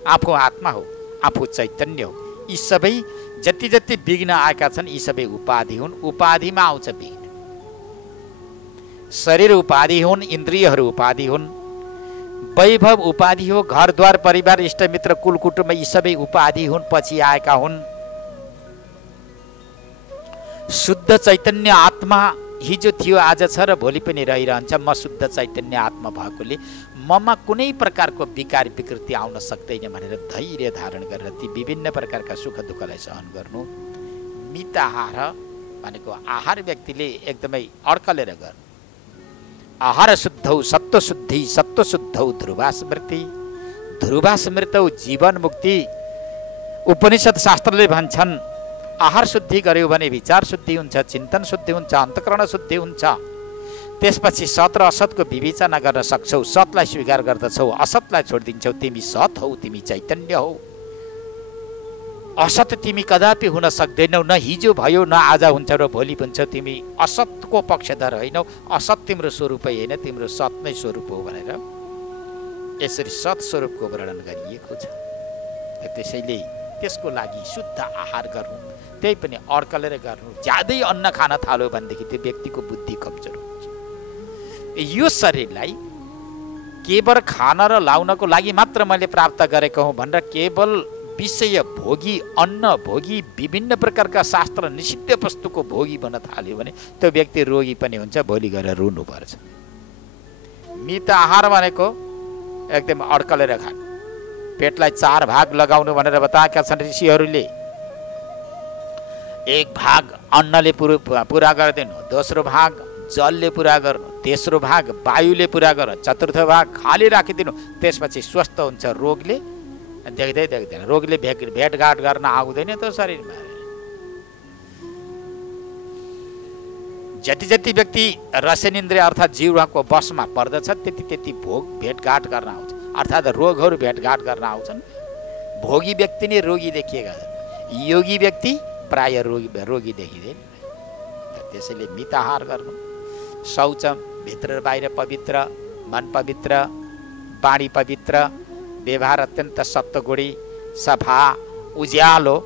आफू आत्मा हो, आफू चैतन्य हो। यी सबै जति जति विघ्न आएका छन् यी सबै उपाधि हुन्। उपाधिमा आउँछ विघ्न। शरीर उपाधि हुन्, इन्द्रियहरू उपाधि हुन्, वैभव उपाधि हो, घरद्वार, परिवार, इष्टमित्र, कुल कुटुम्ब यी सबै उपाधि हुन्, पछि आएका हुन्। शुद्ध चैतन्य आत्मा हिजो थियो, आज छ र भोलि पनि रहिरहन्छ। म शुद्ध चैतन्य आत्मा भएकोले ममा कुनै प्रकारको विकार विकृति आउन सक्दैन भनेर धैर्य धारण गरेर ती विभिन्न प्रकारका सुख दुःखलाई सहन गर्नु। मिताहार भनेको आहार व्यक्तिले एकदमै अड्कलेर गर्नु। आहार शुद्धौ सत्व शुद्धि, सत्व शुद्धौ ध्रुवा स्मृति, ध्रुवा स्मृतौ जीवन मुक्ति। उपनिषद शास्त्रले भन्छन् आहार शुद्धि गर्यो भने विचार शुद्धि हुन्छ, चिन्तन शुद्धि हुन्छ, अन्तःकरण शुद्धि हुन्छ। त्यसपछि सत र असतको विवेचना गर्न सक्छौ, सतलाई स्वीकार गर्दछौ, असतलाई छोडिदिन्छौ। तिमी सत हौ, तिमी चैतन्य हौ। असत तिमी कदापि हुन सक्दैनौ, न हिजो भयो न आज हुन्छ र भोलि हुन्छ। तिमी असतको पक्षधर होइनौ, असत तिम्रो स्वरूपै होइन, तिम्रो सत नै स्वरूप हो भनेर यसरी सत स्वरूपको वर्णन गरिएको छ। त्यसैले त्यसको लागि शुद्ध आहार गर्नु, त्यही पनि अड्कलेर गर्नु। ज्यादै अन्न खान थाल्यो भनेदेखि त्यो व्यक्तिको बुद्धि कमजोर हुन्छ। यो शरीरलाई केवल खान र लाउनको लागि मात्र मैले प्राप्त गरेको हुँ भनेर केवल विषय भोगी, अन्न भोगी, विभिन्न प्रकारका शास्त्र निषिद्ध वस्तुको भोगी बन्न थाल्यो भने त्यो व्यक्ति रोगी पनि हुन्छ, भोलि गएर रुनुपर्छ। मित आहार भनेको एकदम अड्कलेर खानु, पेटलाई 4 भाग लगाउनु भनेर बताएका छन् ऋषिहरूले। 1 भाग अन्नले पुरा गरिदिनु, दोस्रो भाग जलले पुरा गर्नु, तेस्रो भाग वायुले पुरा गर्नु, चतुर्थ भाग खाली राखिदिनु। त्यसपछि स्वस्थ हुन्छ। रोगले देख्दै देख्दैन, रोगले भेटघाट गर्न आउँदैन त्यो शरीरमा। जति जति व्यक्ति रसनेन्द्रिय अर्थात् जीवको बसमा पर्दछ त्यति त्यति भोग भेटघाट गर्न आउँछ, अर्थात् रोगहरू भेटघाट गर्न आउँछन्। भोगी व्यक्ति नै रोगी देखिएका छन्, योगी व्यक्ति प्राय रोगी देखिँदैन। त्यसैले मिताहार गर्नु, शौच, भित्र र बाहिर पवित्र, मन पवित्र, वाणी पवित्र, व्यवहार अत्यन्त सत्वगुणी, सफा, उज्यालो,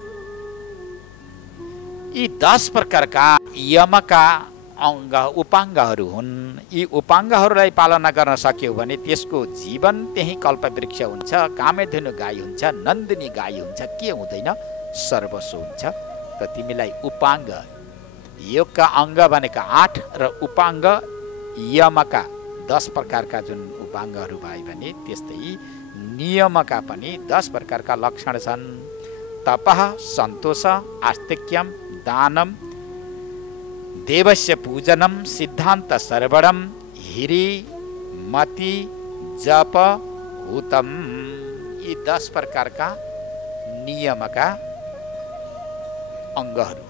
यी 10 प्रकारका यमका उपाङ्गहरू हुन्। यी उपाङ्गहरूलाई पालना गर्न सक्यो भने त्यसको जीवन त्यही कल्पवृक्ष हुन्छ, कामेधेनु गाई हुन्छ, नन्दिनी गाई हुन्छ, के हुँदैन, सर्वस्व हुन्छ। र तिमीलाई उपाङ्ग, योगका अङ्ग भनेका 8 र उपाङ्ग यमका 10 प्रकारका जुन उपाङ्गहरू भए भने त्यस्तै नियमका पनि 10 प्रकारका लक्षण छन्। तपः, सन्तोष, आस्तिक्यम, दानम, देवस्य पूजनम, सिद्धान्त श्रवणम, हिरी, मति, जप, हुतम, यी 10 प्रकारका नियमका अङ्गहरू।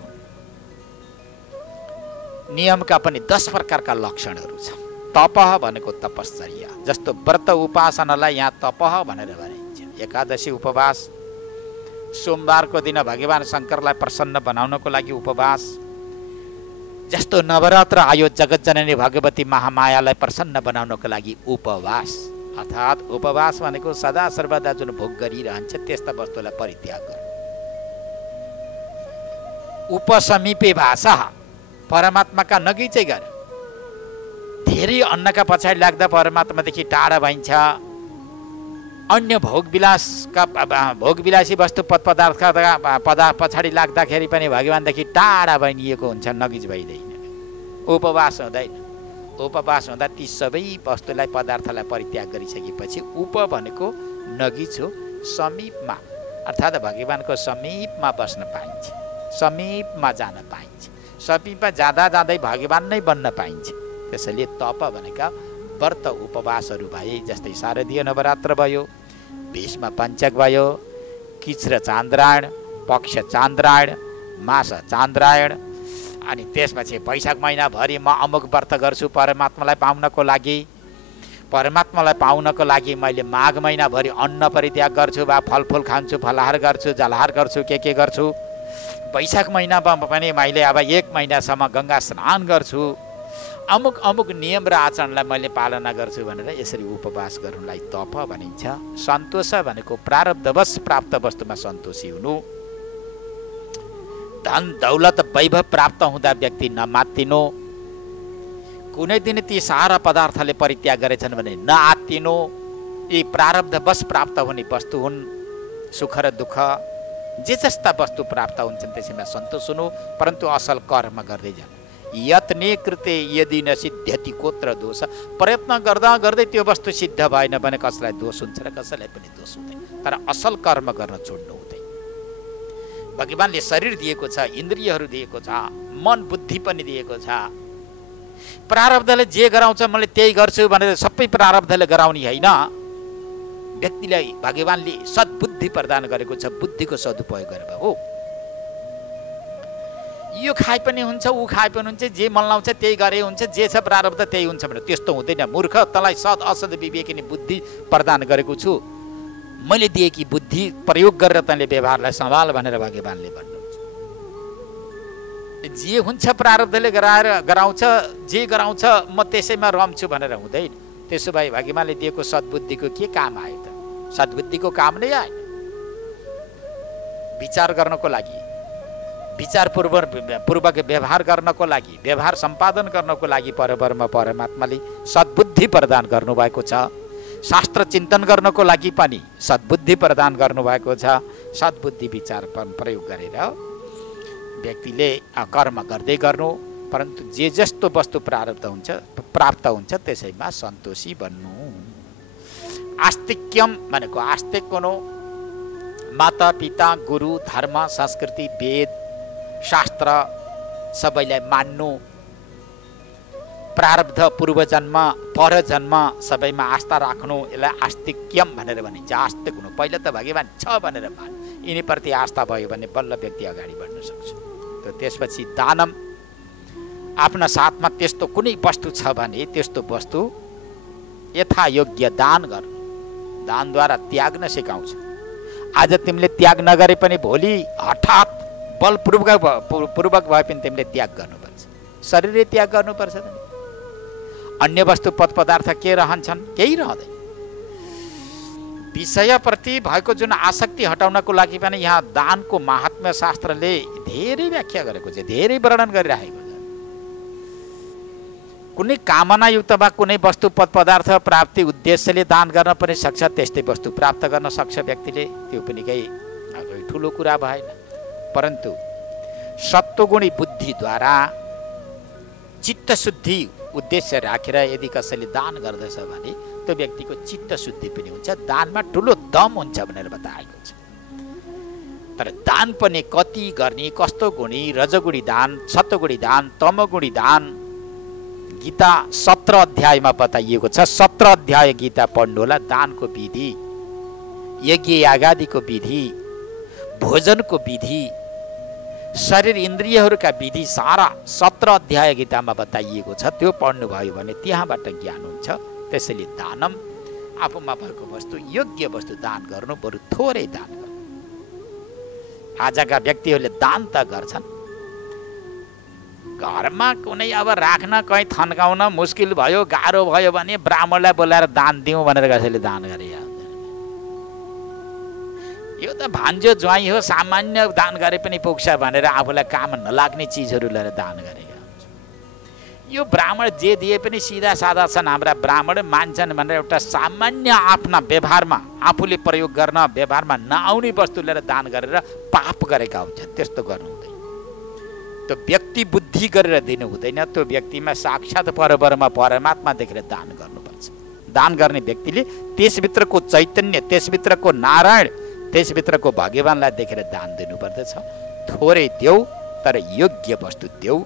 नियमका पनि 10 प्रकारका लक्षणहरू छन्। तपः भनेको तपश्चर्या, जस्तो व्रत उपासनालाई यहाँ तपः भनेर भनिन्छ। एकादशी उपवास, सोमबारको दिन भगवान शङ्करलाई प्रसन्न बनाउनको लागि उपवास, जस्तो नवरात्र आयो जगतजननी भगवती महामायालाई प्रसन्न बनाउनको लागि उपवास। अर्थात् उपवास भनेको सदा सर्वदा जुन भोग गरिरहन्छ त्यस्ता वस्तुलाई परित्याग गर्नु। उपसमीपे भाषा, परमात्माका नजिकै गर। धेरै अन्नका पछाडि लाग्दा परमात्मादेखि टाढा भइन्छ। अन्य भोगविलासी वस्तु पदार्थका पछाडि लाग्दाखेरि पनि भगवानदेखि टाढा भइनिएको हुन्छ, नजिक भइँदैन। उपवास हुँदैन। उपवास हुँदा ती सबै वस्तुलाई पदार्थलाई परित्याग गरिसकेपछि उप भनेको नजिक हो, समीपमा, अर्थात् भगवानको समीपमा बस्न पाइन्छ, समीपमा जान पाइन्छ, समीपमा जाँदा जाँदै भगवान नै बन्न पाइन्छ। त्यसैले तप भनेका व्रत उपवासहरू भए, जस्तै शारदीय नवरात्र भयो, भीष्म पञ्चक भयो, किच्र चान्द्रायण, पक्ष चान्द्रायण, मास चान्द्रायण, अनि त्यसपछि वैशाख महिनाभरि म अमुक व्रत गर्छु परमात्मालाई पाउनको लागि। परमात्मालाई पाउनको लागि मैले माघ महिनाभरि अन्न परित्याग गर्छु, वा फलफुल खान्छु, फलाहार गर्छु, जलहार गर्छु, के गर्छु। वैशाख महिनामा पनि मैले अब 1 महिनासम्म गङ्गा स्नान गर्छु, अमुक अमुक नियम र आचरणलाई मैले पालना गर्छु भनेर यसरी उपवास गर्नुलाई तप भनिन्छ। सन्तोष भनेको प्रारब्धवश प्राप्त वस्तुमा सन्तोषी हुनु। धन दौलत वैभव प्राप्त हुँदा व्यक्ति नमात्तिनु। कुनै दिन ती सारा पदार्थले परित्याग गरेछन् भने नआत्तिनु। यी प्रारब्धवश प्राप्त हुने वस्तु हुन्। सुख र दुःख जे जस्ता वस्तु प्राप्त हुन्छन् त्यसैमा सन्तोष हुनु, परन्तु असल कर्म गर्दै जानु। यत्ने कृते यदि न सिद्ध्यति कोत्र दोष, प्रयत्न गर्दा गर्दै त्यो वस्तु सिद्ध भएन भने कसैलाई दोष हुन्छ र कसैलाई पनि दोष हुँदैन। तर असल कर्म गर्न छोड्नु हुँदैन। भगवानले शरीर दिएको छ, इन्द्रियहरू दिएको छ, मन बुद्धि पनि दिएको छ। प्रारब्धले जे गराउँछ मैले त्यही गर्छु भनेर सबै प्रारब्धले गराउने होइन। व्यक्तिलाई भगवानले सद्बुद्धि प्रदान गरेको छ, बुद्धिको सदुपयोग गरेर हो। यो खाए पनि हुन्छ, ऊ खाए पनि हुन्छ, जे मन लाउँछ त्यही गरे हुन्छ, जे छ प्रारब्ध त्यही हुन्छ भनेर त्यस्तो हुँदैन। मूर्ख, तँलाई सद असद विवेकिनी बुद्धि प्रदान गरेको छु, मैले दिएकी बुद्धि प्रयोग गरेर तैँले व्यवहारलाई सम्हाल भनेर भगवानले भन्नुहुन्छ। जे हुन्छ प्रारब्धले गराउँछ, जे गराउँछ म त्यसैमा रम्छु भनेर हुँदैन। त्यसो भए भगवानले दिएको सद्बुद्धिको के काम आयो त? सद्बुद्धिको काम नै आएन। विचार गर्नको लागि, विचारपूर्वक व्यवहार गर्नको लागि, व्यवहार सम्पादन गर्नको लागि परमात्माले सद्बुद्धि प्रदान गर्नुभएको छ। शास्त्र चिन्तन गर्नको लागि पनि सद्बुद्धि प्रदान गर्नुभएको छ। सद्बुद्धि विचार प्रयोग गरेर व्यक्तिले कर्म गर्दै गर्नु, परन्तु जे जस्तो वस्तु प्राप्त हुन्छ त्यसैमा सन्तोषी बन्नु। आस्तिक्यम भनेको आस्तिक हुनु। माता पिता, गुरु, धर्म, संस्कृति, वेद, शास्त्र सबैलाई मान्नु। प्रारब्ध, पूर्वजन्म, परजन्म सबैमा आस्था राख्नु, यसलाई आस्तिक्यम भनेर भनिन्छ। आस्तिक हुनु। पहिला त भगवान छ भनेर मान, यिनीप्रति आस्था भयो भने बल्ल व्यक्ति अगाडि बढ्न सक्छ। त्यसपछि दानम, आफ्ना साथमा त्यस्तो कुनै वस्तु छ भने त्यस्तो वस्तु यथायोग्य दान गर्नु, दानद्वारा त्याग्न सिकाउँछ। आज तिमीले त्याग नगरे पनि भोलि हठात बलपूर्वक भए पनि तिमीले त्याग गर्नुपर्छ, शरीरले त्याग गर्नुपर्छ। अन्य वस्तु पदार्थ के रहन्छन्? केही रहँदैन। विषयप्रति भएको जुन आसक्ति हटाउनको लागि पनि यहाँ दानको महात्म्य शास्त्रले धेरै व्याख्या गरेको छ, धेरै वर्णन गरिरहेको छ। कुनै कामनायुक्त वा कुनै वस्तु पदार्थ प्राप्ति उद्देश्यले दान गर्न पनि सक्छ, त्यस्तै वस्तु प्राप्त गर्न सक्छ व्यक्तिले, त्यो पनि केही ठुलो कुरा भएन। परन्तु सत्वगुणी बुद्धिद्वारा चित्तशुद्धि उद्देश्य राखेर यदि कसैले दान गर्दछ भने त्यो व्यक्तिको चित्तशुद्धि पनि हुन्छ, दानमा ठुलो दम हुन्छ भनेर बताएको छ। तर दान पनि कति गर्ने, कस्तो गुणी, रजगुणी दान, सत्वगुणी दान, तमगुणी दान गीता 17 अध्यायमा बताइएको छ। 17 अध्याय गीता पढ्नु होला। दानको विधि, यज्ञ यागादिको विधि, भोजनको विधि, शरीर इन्द्रियहरूका विधि सारा 17 अध्याय गीतामा बताइएको छ। त्यो पढ्नुभयो भने त्यहाँबाट ज्ञान हुन्छ। त्यसैले दानम आफूमा भएको वस्तु, योग्य वस्तु दान गर्नु, बरु थोरै दान गर्नु। आजका व्यक्तिहरूले दान त गर्छन्, घरमा कुनै अब राख्न कहीँ थन्काउन मुस्किल भयो, गाह्रो भयो भने ब्राह्मणलाई बोलाएर दान दिउँ भनेर कसैले दान गरे। यो त भान्जो ज्वाइँ हो, सामान्य दान गरे पनि पुग्छ भनेर आफूलाई काम नलाग्ने चिजहरू लिएर दान गरेका हुन्छ। यो ब्राह्मण जे दिए पनि सिधा साधा छन्, हाम्रा ब्राह्मण मान्छन् भनेर एउटा सामान्य आफ्ना व्यवहारमा आफूले प्रयोग गर्न व्यवहारमा नआउने वस्तु लिएर दान गरेर पाप गरेका हुन्छन्। त्यस्तो गर्नु हुँदैन। त्यो व्यक्ति बुद्धि गरेर दिनु हुँदैन। त्यो व्यक्तिमा साक्षात् परब्रह्म परमात्मा देखेर दान गर्नुपर्छ। दान गर्ने व्यक्तिले त्यसभित्रको चैतन्य, त्यसभित्रको नारायण, त्यसभित्रको भगवानलाई देखेर दान दिनुपर्दछ। थोरै देऊ तर योग्य वस्तु देऊ।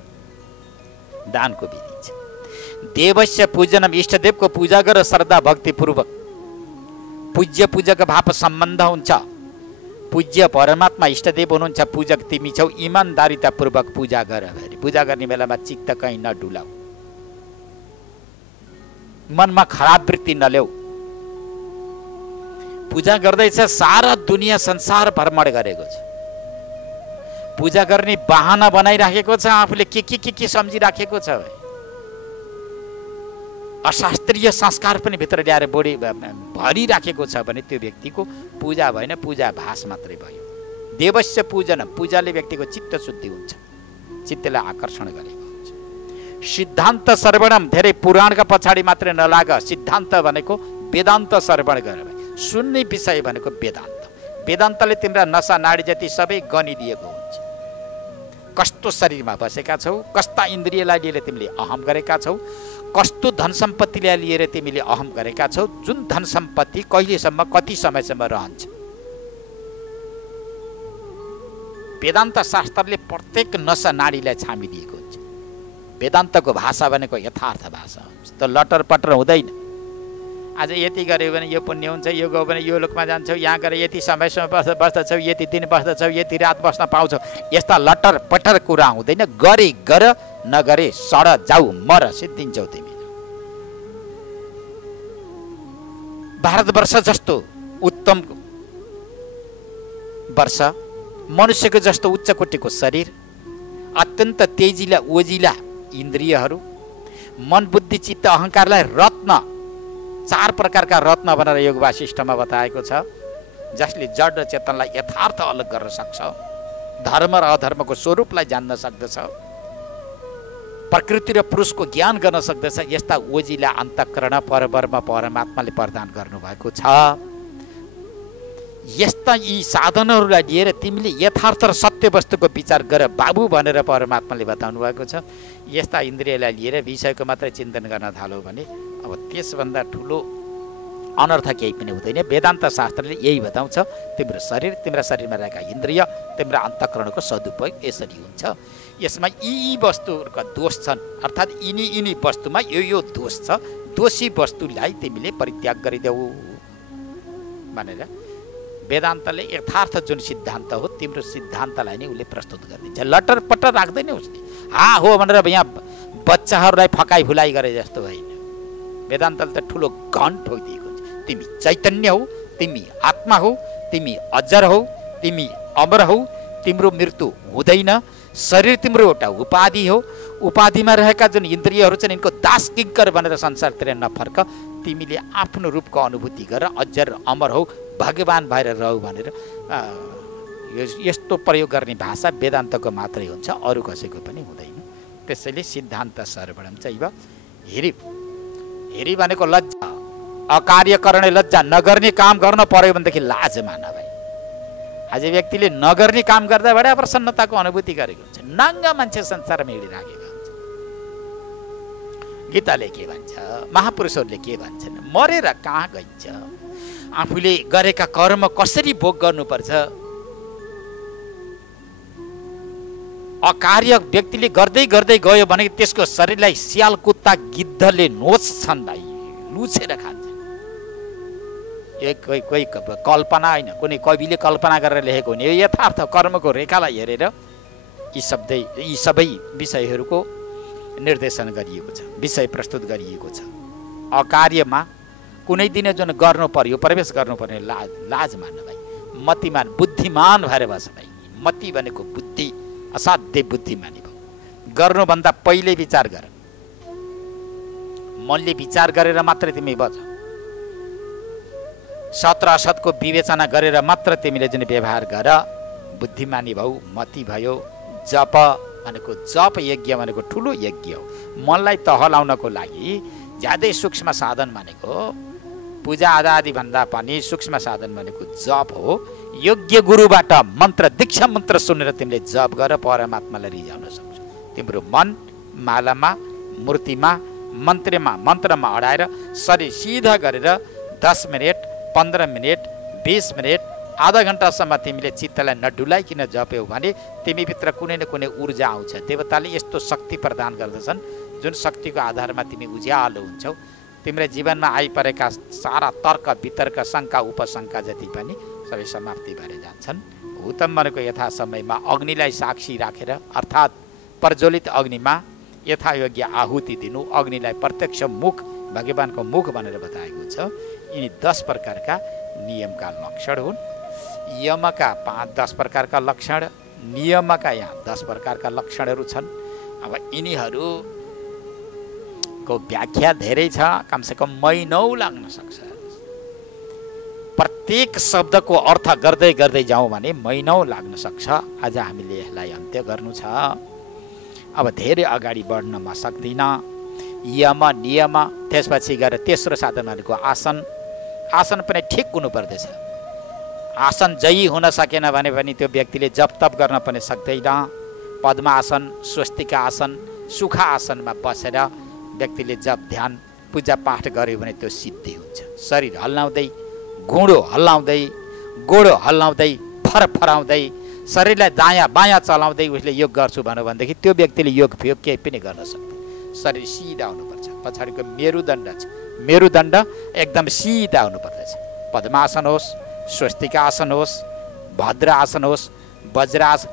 दानको विधि छ। देवस्य पूजनम, इष्टदेवको पूजा गर श्रद्धा भक्तिपूर्वक। पूज्य पूजक भाव सम्बन्ध हुन्छ। पूज्य परमात्मा इष्टदेव हुनुहुन्छ, पूजक तिमी छौ। इमान्दारितापूर्वक पूजा गर। पूजा गर्ने बेलामा चित्त कहीँ नडुलाऊ, मनमा खराब वृत्ति नल्याऊ। पूजा गर्दैछ, सारा दुनियाँ संसार भ्रमण गरेको छ। पूजा गर्ने बहाना बनाइराखेको छ, आफूले के सम्झिराखेको छ। अशास्त्रीय संस्कार पनि भित्र ल्याएर बढी भरिराखेको छ भने त्यो व्यक्तिको पूजा भएन, पूजा भास मात्रै भयो। देवस्य पूजन, पूजाले व्यक्तिको चित्त शुद्धि हुन्छ, चित्तलाई आकर्षण गरेको हुन्छ। सिद्धान्त श्रवणम, धेरै पुराणका पछाडि मात्रै नलाग। सिद्धान्त भनेको वेदान्त श्रवण गर। सुन्ने विषय भनेको वेदान्त। वेदान्तले तिम्रा नसा नाडी जति सबै गनिदिएको हुन्छ। कस्तो शरीरमा बसेका छौ, कस्ता इन्द्रियलाई लिएर तिमीले अहम गरेका छौ, कस्तो धन सम्पत्तिलाई लिएर तिमीले अहम गरेका छौ, जुन धन सम्पत्ति कहिलेसम्म, कति समयसम्म रहन्छ। वेदान्त शास्त्रले प्रत्येक नसा नाडीलाई छामिदिएको हुन्छ। वेदान्तको भाषा भनेको यथार्थ भाषा हुन्छ। त लटर पटर हुँदैन। आज यति गऱ्यो भने यो पुण्य हुन्छ, यो गयो भने यो लोकमा जान्छौ, यहाँ गएर यति समयसम्म बस्दछौ, यति दिन बस्दछौ, यति रात बस्न पाउँछौ, यस्ता लटर पटर कुरा हुँदैन। गरे गर, नगरे सड जाऊ, मर, सिद्धिन्छौ तिमी। भारतवर्ष जस्तो उत्तम वर्ष, मनुष्यको जस्तो उच्च कोटिको शरीर, अत्यन्त तेजिला ओजिला इन्द्रियहरू, मन बुद्धि चित्त अहङ्कारलाई रत्न, 4 प्रकारका रत्न भनेर योग वासिष्ठमा बताएको छ, जसले जड र चेतनलाई यथार्थ अलग गर्न सक्छ, धर्म र अधर्मको स्वरूपलाई जान्न सक्दछ, प्रकृति र पुरुषको ज्ञान गर्न सक्दछ। यस्ता ओजिला अन्तःकरण परब्रह्म परमात्माले प्रदान गर्नुभएको छ। यस्ता यी साधनहरूलाई लिएर तिमीले यथार्थ र सत्य वस्तुको विचार गर बाबु भनेर परमात्माले बताउनु भएको छ। यस्ता इन्द्रियलाई लिएर विषयको मात्रै चिन्तन गर्न थाल्यो भने अब त्यसभन्दा ठुलो अनर्थ केही पनि हुँदैन। वेदान्त शास्त्रले यही बताउँछ, तिम्रो शरीर, तिम्रा शरीरमा रहेका इन्द्रिय, तिम्रा अन्तःकरणको सदुपयोग यसरी हुन्छ। यसमा यी वस्तुहरूका दोष छन्, अर्थात् यिनी वस्तुमा यो दोष छ, दोषी वस्तुलाई तिमीले परित्याग गरिदेऊ भनेर वेदान्तले यथार्थ जुन सिद्धान्त हो, तिम्रो सिद्धान्तलाई नै उसले प्रस्तुत गरिदिन्छ। लटर पटर राख्दैन उसले। हा हो भनेर यहाँ बच्चाहरूलाई फकाइ फुलाइ गरे जस्तो होइन। वेदान्तले त ठुलो घन ठोकिदिएको हुन्छ, तिमी चैतन्य हौ, तिमी आत्मा हौ, तिमी अजर हौ, तिमी अमर हौ, तिम्रो मृत्यु हुँदैन, शरीर तिम्रो एउटा उपाधि हो, उपाधिमा रहेका जुन इन्द्रियहरू छन् यिनको दास किङ्कर भनेर संसारतिर नफर्क, तिमीले आफ्नो रूपको अनुभूति गर, अजर अमर हौ, भगवान भएर रहौ भनेर यस्तो प्रयोग गर्ने भाषा वेदान्तको मात्रै हुन्छ, अरू कसैको पनि हुँदैन। त्यसैले सिद्धान्त सर्वणम चैव हेरी हेरी भनेको लज्जा, अकार्यकरणे लज्जा, नगर्ने काम गर्न पर्यो भनेदेखि लाज मान भाइ। आज व्यक्तिले नगर्ने काम गर्दा बडा प्रसन्नताको अनुभूति गरेको हुन्छ। नाङ्गा मान्छे संसारमा हिँडिराखेका हुन्छ। गीताले के भन्छ, महापुरुषहरूले के भन्छन्, मरेर कहाँ गइन्छ, आफूले गरेका कर्म कसरी भोग गर्नुपर्छ। अकार्य व्यक्तिले गर्दै गर्दै गयो भने त्यसको शरीरलाई स्याल कुत्ता गिद्धले नोच्छन् भाइ, लुछेर खान्छ। कोही कल्पना होइन, कुनै कविले कल्पना गरेर लेखेको हुने, यो यथार्थ कर्मको रेखालाई हेरेर यी सबै विषयहरूको निर्देशन गरिएको छ, विषय प्रस्तुत गरिएको छ। अकार्यमा कुनै दिन जुन गर्नु पर्यो, प्रवेश गर्नुपर्ने लाज मान्न भाइ, मतिमान बुद्धिमान भएर बस भाइ। मति भनेको बुद्धि, असाध्य बुद्धिमानी भयो। गर्नुभन्दा पहिले विचार गर, मनले विचार गरेर मात्रै तिमी बच। सत्र असतको विवेचना गरेर मात्र तिमीले जुन व्यवहार गर, बुद्धिमानी भऊ, मति भयो। जप भनेको जप यज्ञ भनेको ठुलो यज्ञ हो। मनलाई तहलाउनको लागि ज्यादै सूक्ष्म साधन भनेको पूजा आदि भन्दा पनि सूक्ष्म साधन भनेको जप हो। योग्य गुरुबाट मन्त्र दीक्षा मन्त्र सुनेर तिमीले जप गर, परमात्मालाई रिझाउन सक्छौ। तिम्रो मन मालामा, मूर्तिमा, मन्त्रमा अडाएर शरीर सिधा गरेर 10 मिनट, 15 मिनट, 20 मिनट, आधा घन्टासम्म तिमीले चित्तलाई नडुलाइकन जप्यौ भने तिमीभित्र कुनै न कुनै ऊर्जा आउँछ। देवताले यस्तो शक्ति प्रदान गर्दछन् जुन शक्तिको आधारमा तिमी उज्यालो हुन्छौ। तिम्रो जीवनमा आइपरेका सारा तर्क वितर्क शङ्का उपशङ्का जति पनि सबै समाप्ति भएर जान्छन्। हुतम भनेको यथा समयमा अग्निलाई साक्षी राखेर, अर्थात् प्रज्वलित अग्निमा यथायोग्य आहुति दिनु, अग्निलाई प्रत्यक्ष मुख, भगवानको मुख भनेर बताएको छ। यिनी 10 प्रकारका नियमका लक्षण हुन्। यमका 10 प्रकारका लक्षण, नियमका यहाँ 10 प्रकारका लक्षणहरू छन्। अब यिनीहरूको व्याख्या धेरै छ, कमसेकम महिनौ लाग्न सक्छ। प्रत्येक शब्दको अर्थ गर्दै गर्दै जाउँ भने महिनौ लाग्न सक्छ। आज हामीले यसलाई अन्त्य गर्नु छ। अब धेरै अगाडि बढ्न म सक्दिनँ। यम नियम, त्यसपछि गएर तेस्रो साधन भनेको आसन। आसन पनि ठिक हुनुपर्दछ। आसन जयी हुन सकेन भने पनि त्यो व्यक्तिले जप तप गर्न पनि सक्दैन। पद्मासन, स्वस्तिका आसन, सुखा आसनमा बसेर व्यक्तिले जप ध्यान पूजा पाठ गर्यो भने त्यो सिद्धि हुन्छ। शरीर हल्लाउँदै, घुँडो हल्लाउँदै, गोडो हल्लाउँदै, फरफराउँदै, शरीरलाई दायाँ बायाँ चलाउँदै उसले योग गर्छु भन्यो भनेदेखि त्यो व्यक्तिले योग फियोग केही पनि गर्न सक्दैन। शरीर सिधा हुनुपर्छ। पछाडिको मेरुदण्ड छ, मेरुदण्ड एकदम सिधा हुनुपर्दछ। पद्मासन होस्, स्वस्तिका आसन होस्, भद्र आसन होस्, वज्रासन,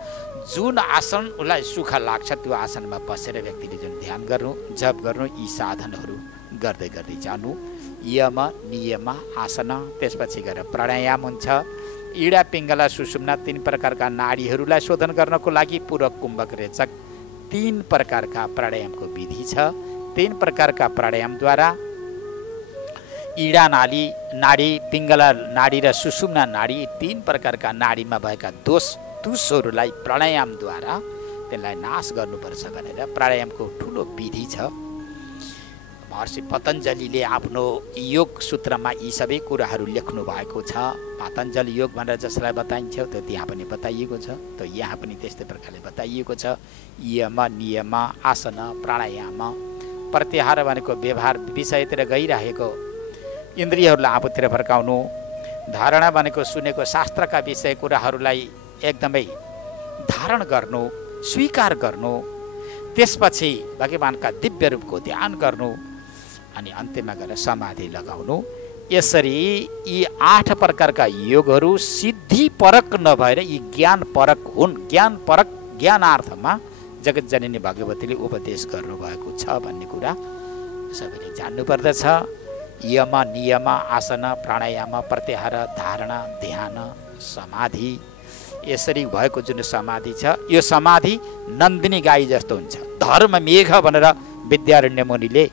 जुन आसन उसलाई सुख लाग्छ त्यो आसनमा बसेर व्यक्तिले जुन ध्यान गर्नु, जप गर्नु, यी साधनहरू गर्दै गर्दै जानु। यम नियम आसन, त्यसपछि गएर प्राणायाम हुन्छ। इडा पिङ्गला सुषुम्ना 3 प्रकारका नाडीहरूलाई शोधन गर्नको लागि पूरक कुम्भक रेचक 3 प्रकारका प्राणायामको विधि छ। 3 प्रकारका प्राणायामद्वारा इडा नाडी, पिङ्गला नाडी र सुषुम्ना नाडी 3 प्रकारका नाडीमा भएका दोषहरूलाई प्राणायामद्वारा त्यसलाई नाश गर्नुपर्छ भनेर प्राणायामको ठुलो विधि छ। महर्षि पतञ्जलिले आफ्नो योग सूत्रमा यी सबै कुराहरू लेख्नु भएको छ। पतञ्जलि योग भनेर जसलाई बताइन्छ त्यो त्यहाँ पनि बताइएको छ, त यहाँ पनि त्यस्तै प्रकारले बताइएको छ। यम नियम आसन प्राणायाम, प्रत्याहार भनेको व्यवहार विषयतिर गइरहेको इन्द्रियहरूलाई आफूतिर फर्काउनु। धारणा भनेको सुनेको शास्त्रका विषय कुराहरूलाई एकदमै धारण गर्नु, स्वीकार गर्नु। त्यसपछि भगवानका दिव्य रूपको ध्यान गर्नु अनि अन्त्यमा गएर समाधि लगाउनु। यसरी यी 8 प्रकारका योगहरू सिद्धि परक नभएर यी ज्ञान परक हुन्। ज्ञान परक ज्ञानार्थमा जगतजननी भगवतीले उपदेश गर्नुभएको छ भन्ने कुरा सबैले जान्नुपर्दछ। यम नियम आसन प्राणायाम प्रत्याहार धारणा ध्यान समाधि यसरी भएको जुन समाधि छ यो समाधि नन्दिनी गाई जस्तो हुन्छ। धर्म मेघ भनेर विद्यारण्य मुनिले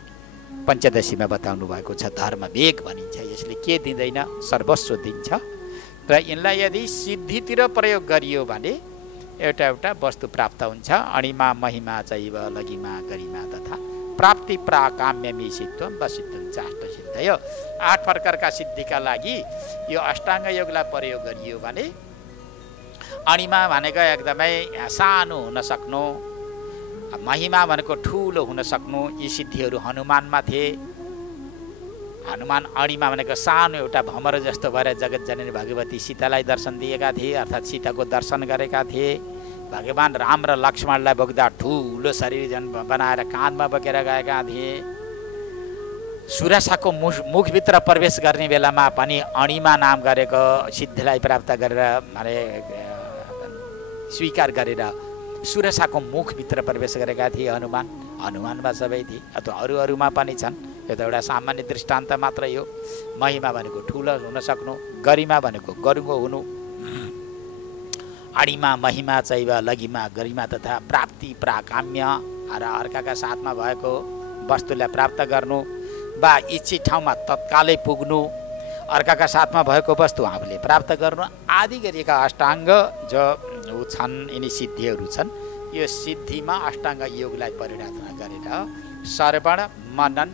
पञ्चदशीमा बताउनु भएको छ। धर्म मेघ भनिन्छ। यसले के दिँदैन? सर्वस्व दिन्छ। र यिनलाई यदि सिद्धितिर प्रयोग गरियो भने एउटा एउटा वस्तु प्राप्त हुन्छ। अणिमा महिमा चैव लघिमा गरिमा तथा प्राप्ति प्राकाम्यमी सिद्धम वसिद्धम चाष्ट सिद्धयो। 8 प्रकारका सिद्धिका लागि यो अष्टाङ्ग योगलाई प्रयोग गरियो भने अणिमा भनेको एकदमै सानो हुन सक्नु, महिमा भनेको ठुलो हुन सक्नु, यी सिद्धिहरू हनुमानमा थिए। हनुमान अणिमा भनेको सानो एउटा भमर जस्तो भएर जगतजननी भगवती सीतालाई दर्शन दिएका थिए, अर्थात् सीताको दर्शन गरेका थिए। भगवान राम र लक्ष्मणलाई बोक्दा ठुलो शरीर बनाएर काँधमा बोकेर गएका थिए। सुरसाको मुखभित्र प्रवेश गर्ने बेलामा पनि अणिमा नाम गरेको सिद्धिलाई प्राप्त गरेर माने स्वीकार गरेर सुरसाको मुखभित्र प्रवेश गरेका थिए हनुमान। हनुमानमा सबै थिए अथवा अरूमा पनि छन्। यो त एउटा सामान्य दृष्टान्त मात्रै हो। महिमा भनेको ठुलो हुन सक्नु, गरिमा भनेको गरुङ्गो हुनु, अणिमा महिमा चैव लघिमा गरिमा तथा प्राप्ति प्राकाम्य र अर्काका साथमा भएको वस्तुलाई प्राप्त गर्नु वा इच्छित ठाउँमा तत्कालै पुग्नु, अर्काका साथमा भएको वस्तु आफूले प्राप्त गर्नु आदि गरिएका अष्टाङ्ग जो छन्, यिनी सिद्धिहरू छन्। यो सिद्धिमा अष्टाङ्ग योगलाई परिणत गरेर श्रवण मनन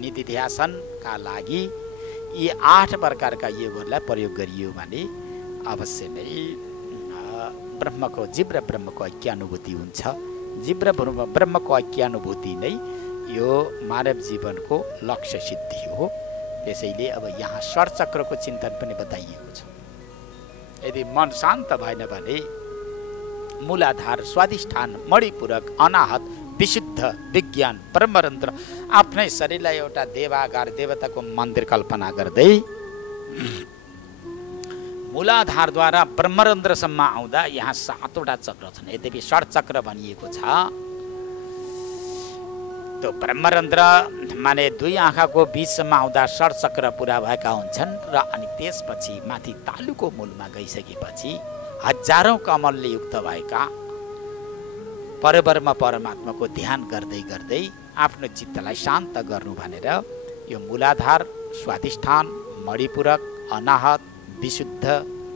निधिध्यासनका लागि यी 8 प्रकारका योगहरूलाई प्रयोग गरियो भने अवश्य नै ब्रह्मको जीव र ब्रह्मको ऐक्यानुभूति हुन्छ। जीव र ब्रह्मको ऐक्यानुभूति नै यो मानव जीवनको लक्ष्य सिद्धि हो। त्यसैले अब यहाँ षड्चक्रको चिन्तन पनि बताइएको छ। यदि मन शान्त भएन भने मूलाधार स्वाधिष्ठान मणिपूरक अनाहत विशुद्ध विज्ञान ब्रह्मरन्ध्र आफ्नै शरीरलाई एउटा देवागार देवताको मन्दिर कल्पना गर्दै मूलाधारद्वारा ब्रह्मरन्ध्रसम्म आउँदा यहाँ 7वटा चक्र छन्। यद्यपि षड्चक्र भनिएको छ। त्यो ब्रह्मरन्ध्र माने 2 आँखाको बीचसम्म आउँदा षड्चक्र पुरा भएका हुन्छन् र अनि त्यसपछि माथि तालुको मूलमा गइसकेपछि हजारौं कमलले युक्त भएका परब्रह्म परमात्माको ध्यान गर्दै गर्दै आफ्नो चित्तलाई शान्त गर्नु भनेर यो मूलाधार स्वाधिष्ठान मणिपूरक अनाहत विशुद्ध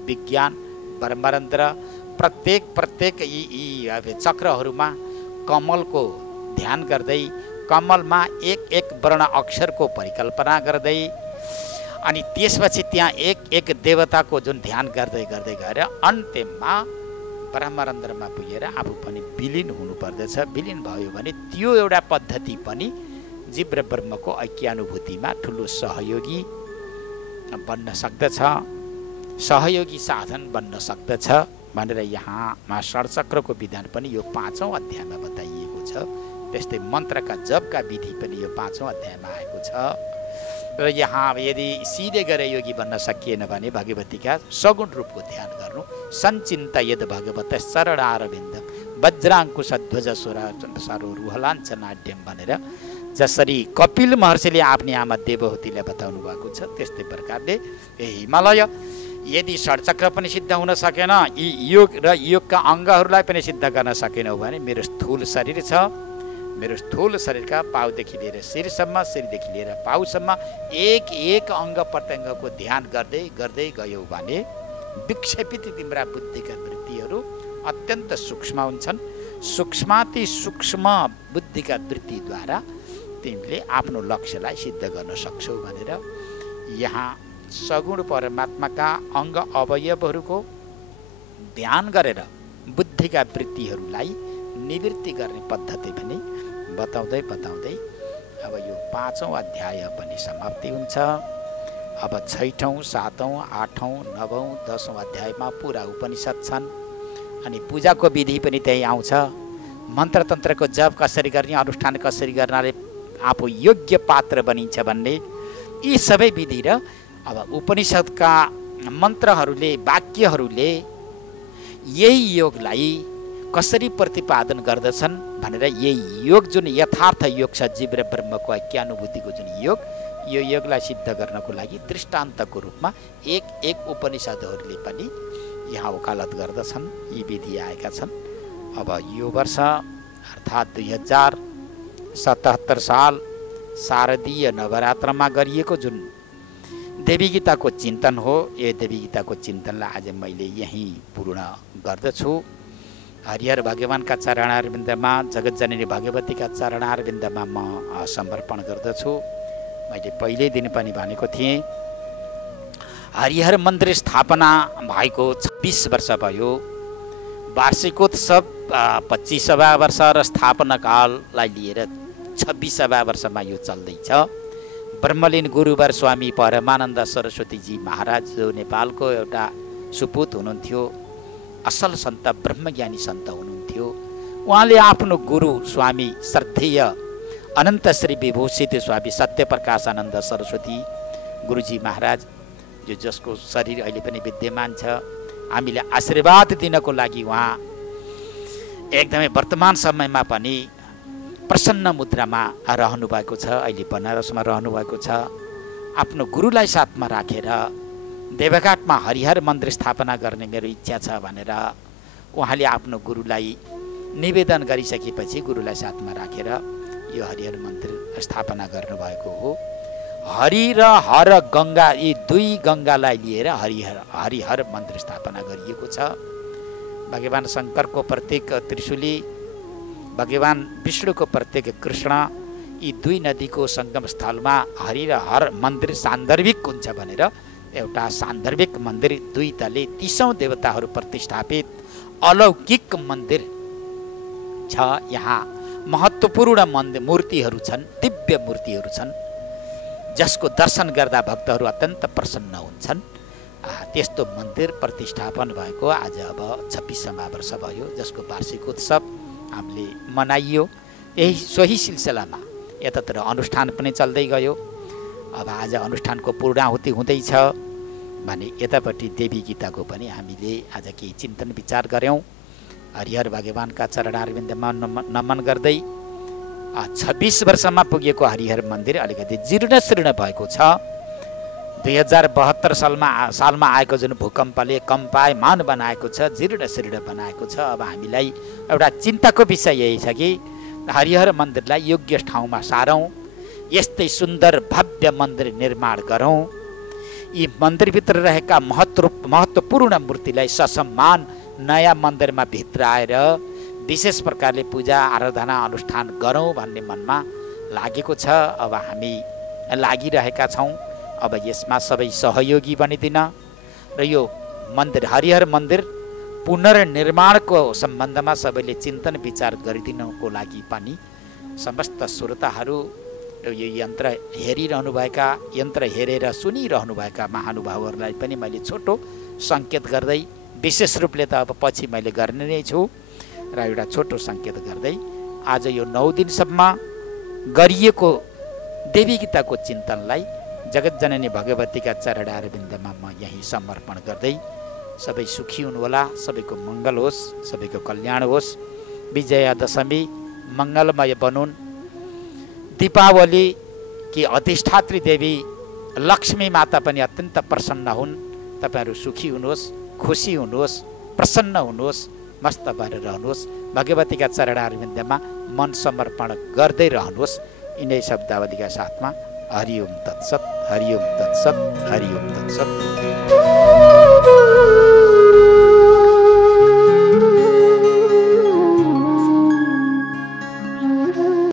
विज्ञान ब्रह्मरन्ध्र प्रत्येक यी चक्रहरूमा कमलको ध्यान गर्दै कमलमा एक वर्ण अक्षरको परिकल्पना गर्दै अनि त्यसपछि त्यहाँ एक देवताको जुन ध्यान गर्दै गर्दै गएर अन्त्यमा ब्रह्मरन्ध्रमा पुगेर आफू पनि विलीन हुनुपर्दछ। विलीन भयो भने त्यो एउटा पद्धति पनि जीव र ब्रह्मको ऐक्यानुभूतिमा ठुलो सहयोगी बन्न सक्दछ, सहयोगी साधन बन्न सक्दछ भनेर यहाँमा षड्चक्रको विधान पनि यो 5औं अध्यायमा बताइएको छ। त्यस्तै मन्त्रका जपका विधि पनि यो 5औं अध्यायमा आएको छ। र यहाँ यदि सिधै गएर योगी बन्न सकिएन भने भगवतीका सगुण रूपको ध्यान गर्नु। सञ्चिन्त यद भगवत शरणारविन्द वज्राङ्कुश ध्वज स्वरो रुहलाञ्छनाड्यम भनेर जसरी कपिल महर्षिले आफ्नी आमा देवहूतिलाई बताउनु भएको छ त्यस्तै प्रकारले हिमालय यदि षड्चक्र पनि सिद्ध हुन सकेन, यी योग र योगका अङ्गहरूलाई पनि सिद्ध गर्न सकेनौ भने मेरो स्थूल शरीर छ, मेरो स्थूल शरीरका पाउदेखि लिएर शिरसम्म, शिरदेखि लिएर पाउसम्म एक अङ्ग प्रत्यङ्गको ध्यान गर्दै गर्दै गयौ भने विक्षेपित तिम्रा बुद्धिका वृत्तिहरू अत्यन्त सूक्ष्म हुन्छन्। सूक्ष्माति सूक्ष्म बुद्धिका वृत्तिद्वारा तिमीले आफ्नो लक्ष्यलाई सिद्ध गर्न सक्छौ भनेर यहाँ सगुण परमात्माका अङ्ग अवयवहरूको ध्यान गरेर बुद्धिका वृत्तिहरूलाई निवृत्ति गर्ने पद्धति पनि बताउँदै अब यो 5औं अध्याय पनि समाप्ति हुन्छ। अब 6औं 7औं 8औं 9औं 10औं अध्यायमा पुरा उपनिषद छन् अनि पूजाको विधि पनि त्यही आउँछ। मन्त्रतन्त्रको जप कसरी गर्ने, अनुष्ठान कसरी गर्नाले आफू योग्य पात्र बनिन्छ भन्ने यी सबै विधि र अब उपनिषदका मन्त्रहरूले वाक्यहरूले यही योगलाई कसरी प्रतिपादन गर्दछन् भनेर यही योग जुन यथार्थ योग छ, जीव र ब्रह्मको ऐक्यानुभूतिको जुन योग, यो योगलाई सिद्ध गर्नको लागि दृष्टान्तको रूपमा एक एक उपनिषदहरूले पनि यहाँ वकालत गर्दछन्। यी विधि आएका छन्। अब यो वर्ष अर्थात् 2077 साल शारदीय नवरात्रमा गरिएको जुन देवी गीताको चिन्तन हो, यो देवी गीताको चिन्तनलाई आज मैले यहीँ पूर्ण गर्दछु। हरिहर भगवानका चरणारविन्दमा, जगतजननी भगवतीका चरणारविन्दमा म समर्पण गर्दछु। मैले पहिल्यै दिन पनि भनेको थिएँ, हरिहर मन्दिर स्थापना भएको 26 वर्ष भयो। वार्षिकोत्सव 25वाँ वर्ष र स्थापना काललाई लिएर 26वाँ वर्षमा यो चल्दैछ। ब्रह्मलीन गुरुवर स्वामी परमानन्द सरस्वतीजी महाराज जो नेपालको एउटा सुपुत हुनुहुन्थ्यो, असल सन्त ब्रह्मज्ञानी सन्त हुनुहुन्थ्यो। उहाँले आफ्नो गुरु स्वामी श्रद्धेय अनन्त श्री विभूषित स्वामी सत्यप्रकाश आनन्द सरस्वती गुरुजी महाराज, जो जसको शरीर अहिले पनि विद्यमान छ, हामीले आशीर्वाद दिनको लागि उहाँ एकदमै वर्तमान समयमा पनि प्रसन्न मुद्रामा रहनुभएको छ। अहिले बनारसमा रहनुभएको छ। आफ्नो गुरुलाई साथमा राखेर देवघाटमा हरिहर मन्दिर स्थापना गर्ने मेरो इच्छा छ भनेर उहाँले आफ्नो गुरुलाई निवेदन गरिसकेपछि गुरुलाई साथमा राखेर यो हरिहर मन्दिर स्थापना गर्नुभएको हो। हरि र हर गङ्गा, यी दुई गङ्गालाई लिएर हरिहर मन्दिर स्थापना गरिएको छ। भगवान शङ्करको प्रत्येक त्रिशूली, भगवान विष्णुको प्रत्येक कृष्ण, यी दुई नदीको सङ्गम स्थलमा हरि र हर मन्दिर सान्दर्भिक हुन्छ भनेर एउटा सान्दर्भिक मन्दिर, दुई तले 30औं देवताहरू प्रतिष्ठापित अलौकिक मन्दिर छ। यहाँ महत्त्वपूर्ण मूर्तिहरू छन्, दिव्य मूर्तिहरू छन्, जसको दर्शन गर्दा भक्तहरू अत्यन्त प्रसन्न हुन्छन्। त्यस्तो मन्दिर प्रतिष्ठापन भएको आज अब 26वाँ वर्ष भयो, जसको वार्षिकोत्सव हामीले मनाइयो। सोही सिलसिलामा यतातिर अनुष्ठान पनि चल्दै गयो। अब आज अनुष्ठानको पूर्णाहुति हुँदैछ भने यतापट्टि देवी गीताको पनि हामीले आज केही चिन्तन विचार गऱ्यौँ। हरिहर भगवानका चरणारविन्दमा नमन गर्दै 26 वर्षमा पुगेको हरिहर मन्दिर अलिकति जीर्ण शीर्ण भएको छ। 2072 सालमा आएको जुन भूकम्पले कम्पायमान बनाएको छ, जीर्ण शीर्ण बनाएको छ। अब हामीलाई एउटा चिन्ताको विषय यही छ कि हरिहर मन्दिरलाई योग्य ठाउँमा सारौँ, यस्तै सुन्दर भव्य मन्दिर निर्माण गरौँ। यी मन्दिरभित्र रहेका महत्त्वपूर्ण मूर्तिलाई ससम्मान नयाँ मन्दिरमा भित्राएर विशेष प्रकारले पूजा आराधना अनुष्ठान गरौँ भन्ने मनमा लागेको छ। अब हामी लागिरहेका छौँ। अब यसमा सबै सहयोगी बनिदिन र यो मन्दिर, हरिहर मन्दिर पुनर्निर्माणको सम्बन्धमा सबैले चिन्तन विचार गरिदिनको लागि पनि समस्त श्रोताहरू, यो यन्त्र हेरिरहनुभएका, यन्त्र हेरेर सुनिरहनुभएका महानुभावहरूलाई पनि मैले छोटो सङ्केत गर्दै, विशेष रूपले त अब पछि मैले गर्ने नै छु र एउटा छोटो सङ्केत गर्दै आज यो 9 दिनसम्म गरिएको देवी गीताको चिन्तनलाई जगतजननी भगवतीका चरणारविन्दमा म यही समर्पण गर्दै, सबै सुखी हुनुहोला, सबैको मङ्गल होस्, सबैको कल्याण होस्। विजयादशमी मङ्गलमय बनुन्। दीपावली कि अधिष्ठात्री देवी लक्ष्मी माता पनि अत्यन्त प्रसन्न हुन्। तपाईँहरू सुखी हुनुहोस्, खुसी हुनुहोस्, प्रसन्न हुनुहोस्, मस्त भएर रहनुहोस्। भगवतीका चरणारविन्दमा मन समर्पण गर्दै रहनुहोस्। यिनै शब्दावलीका साथमा हरि ओम तत्सत, हरि ओम तत्सत, हरि ओम तत्सत।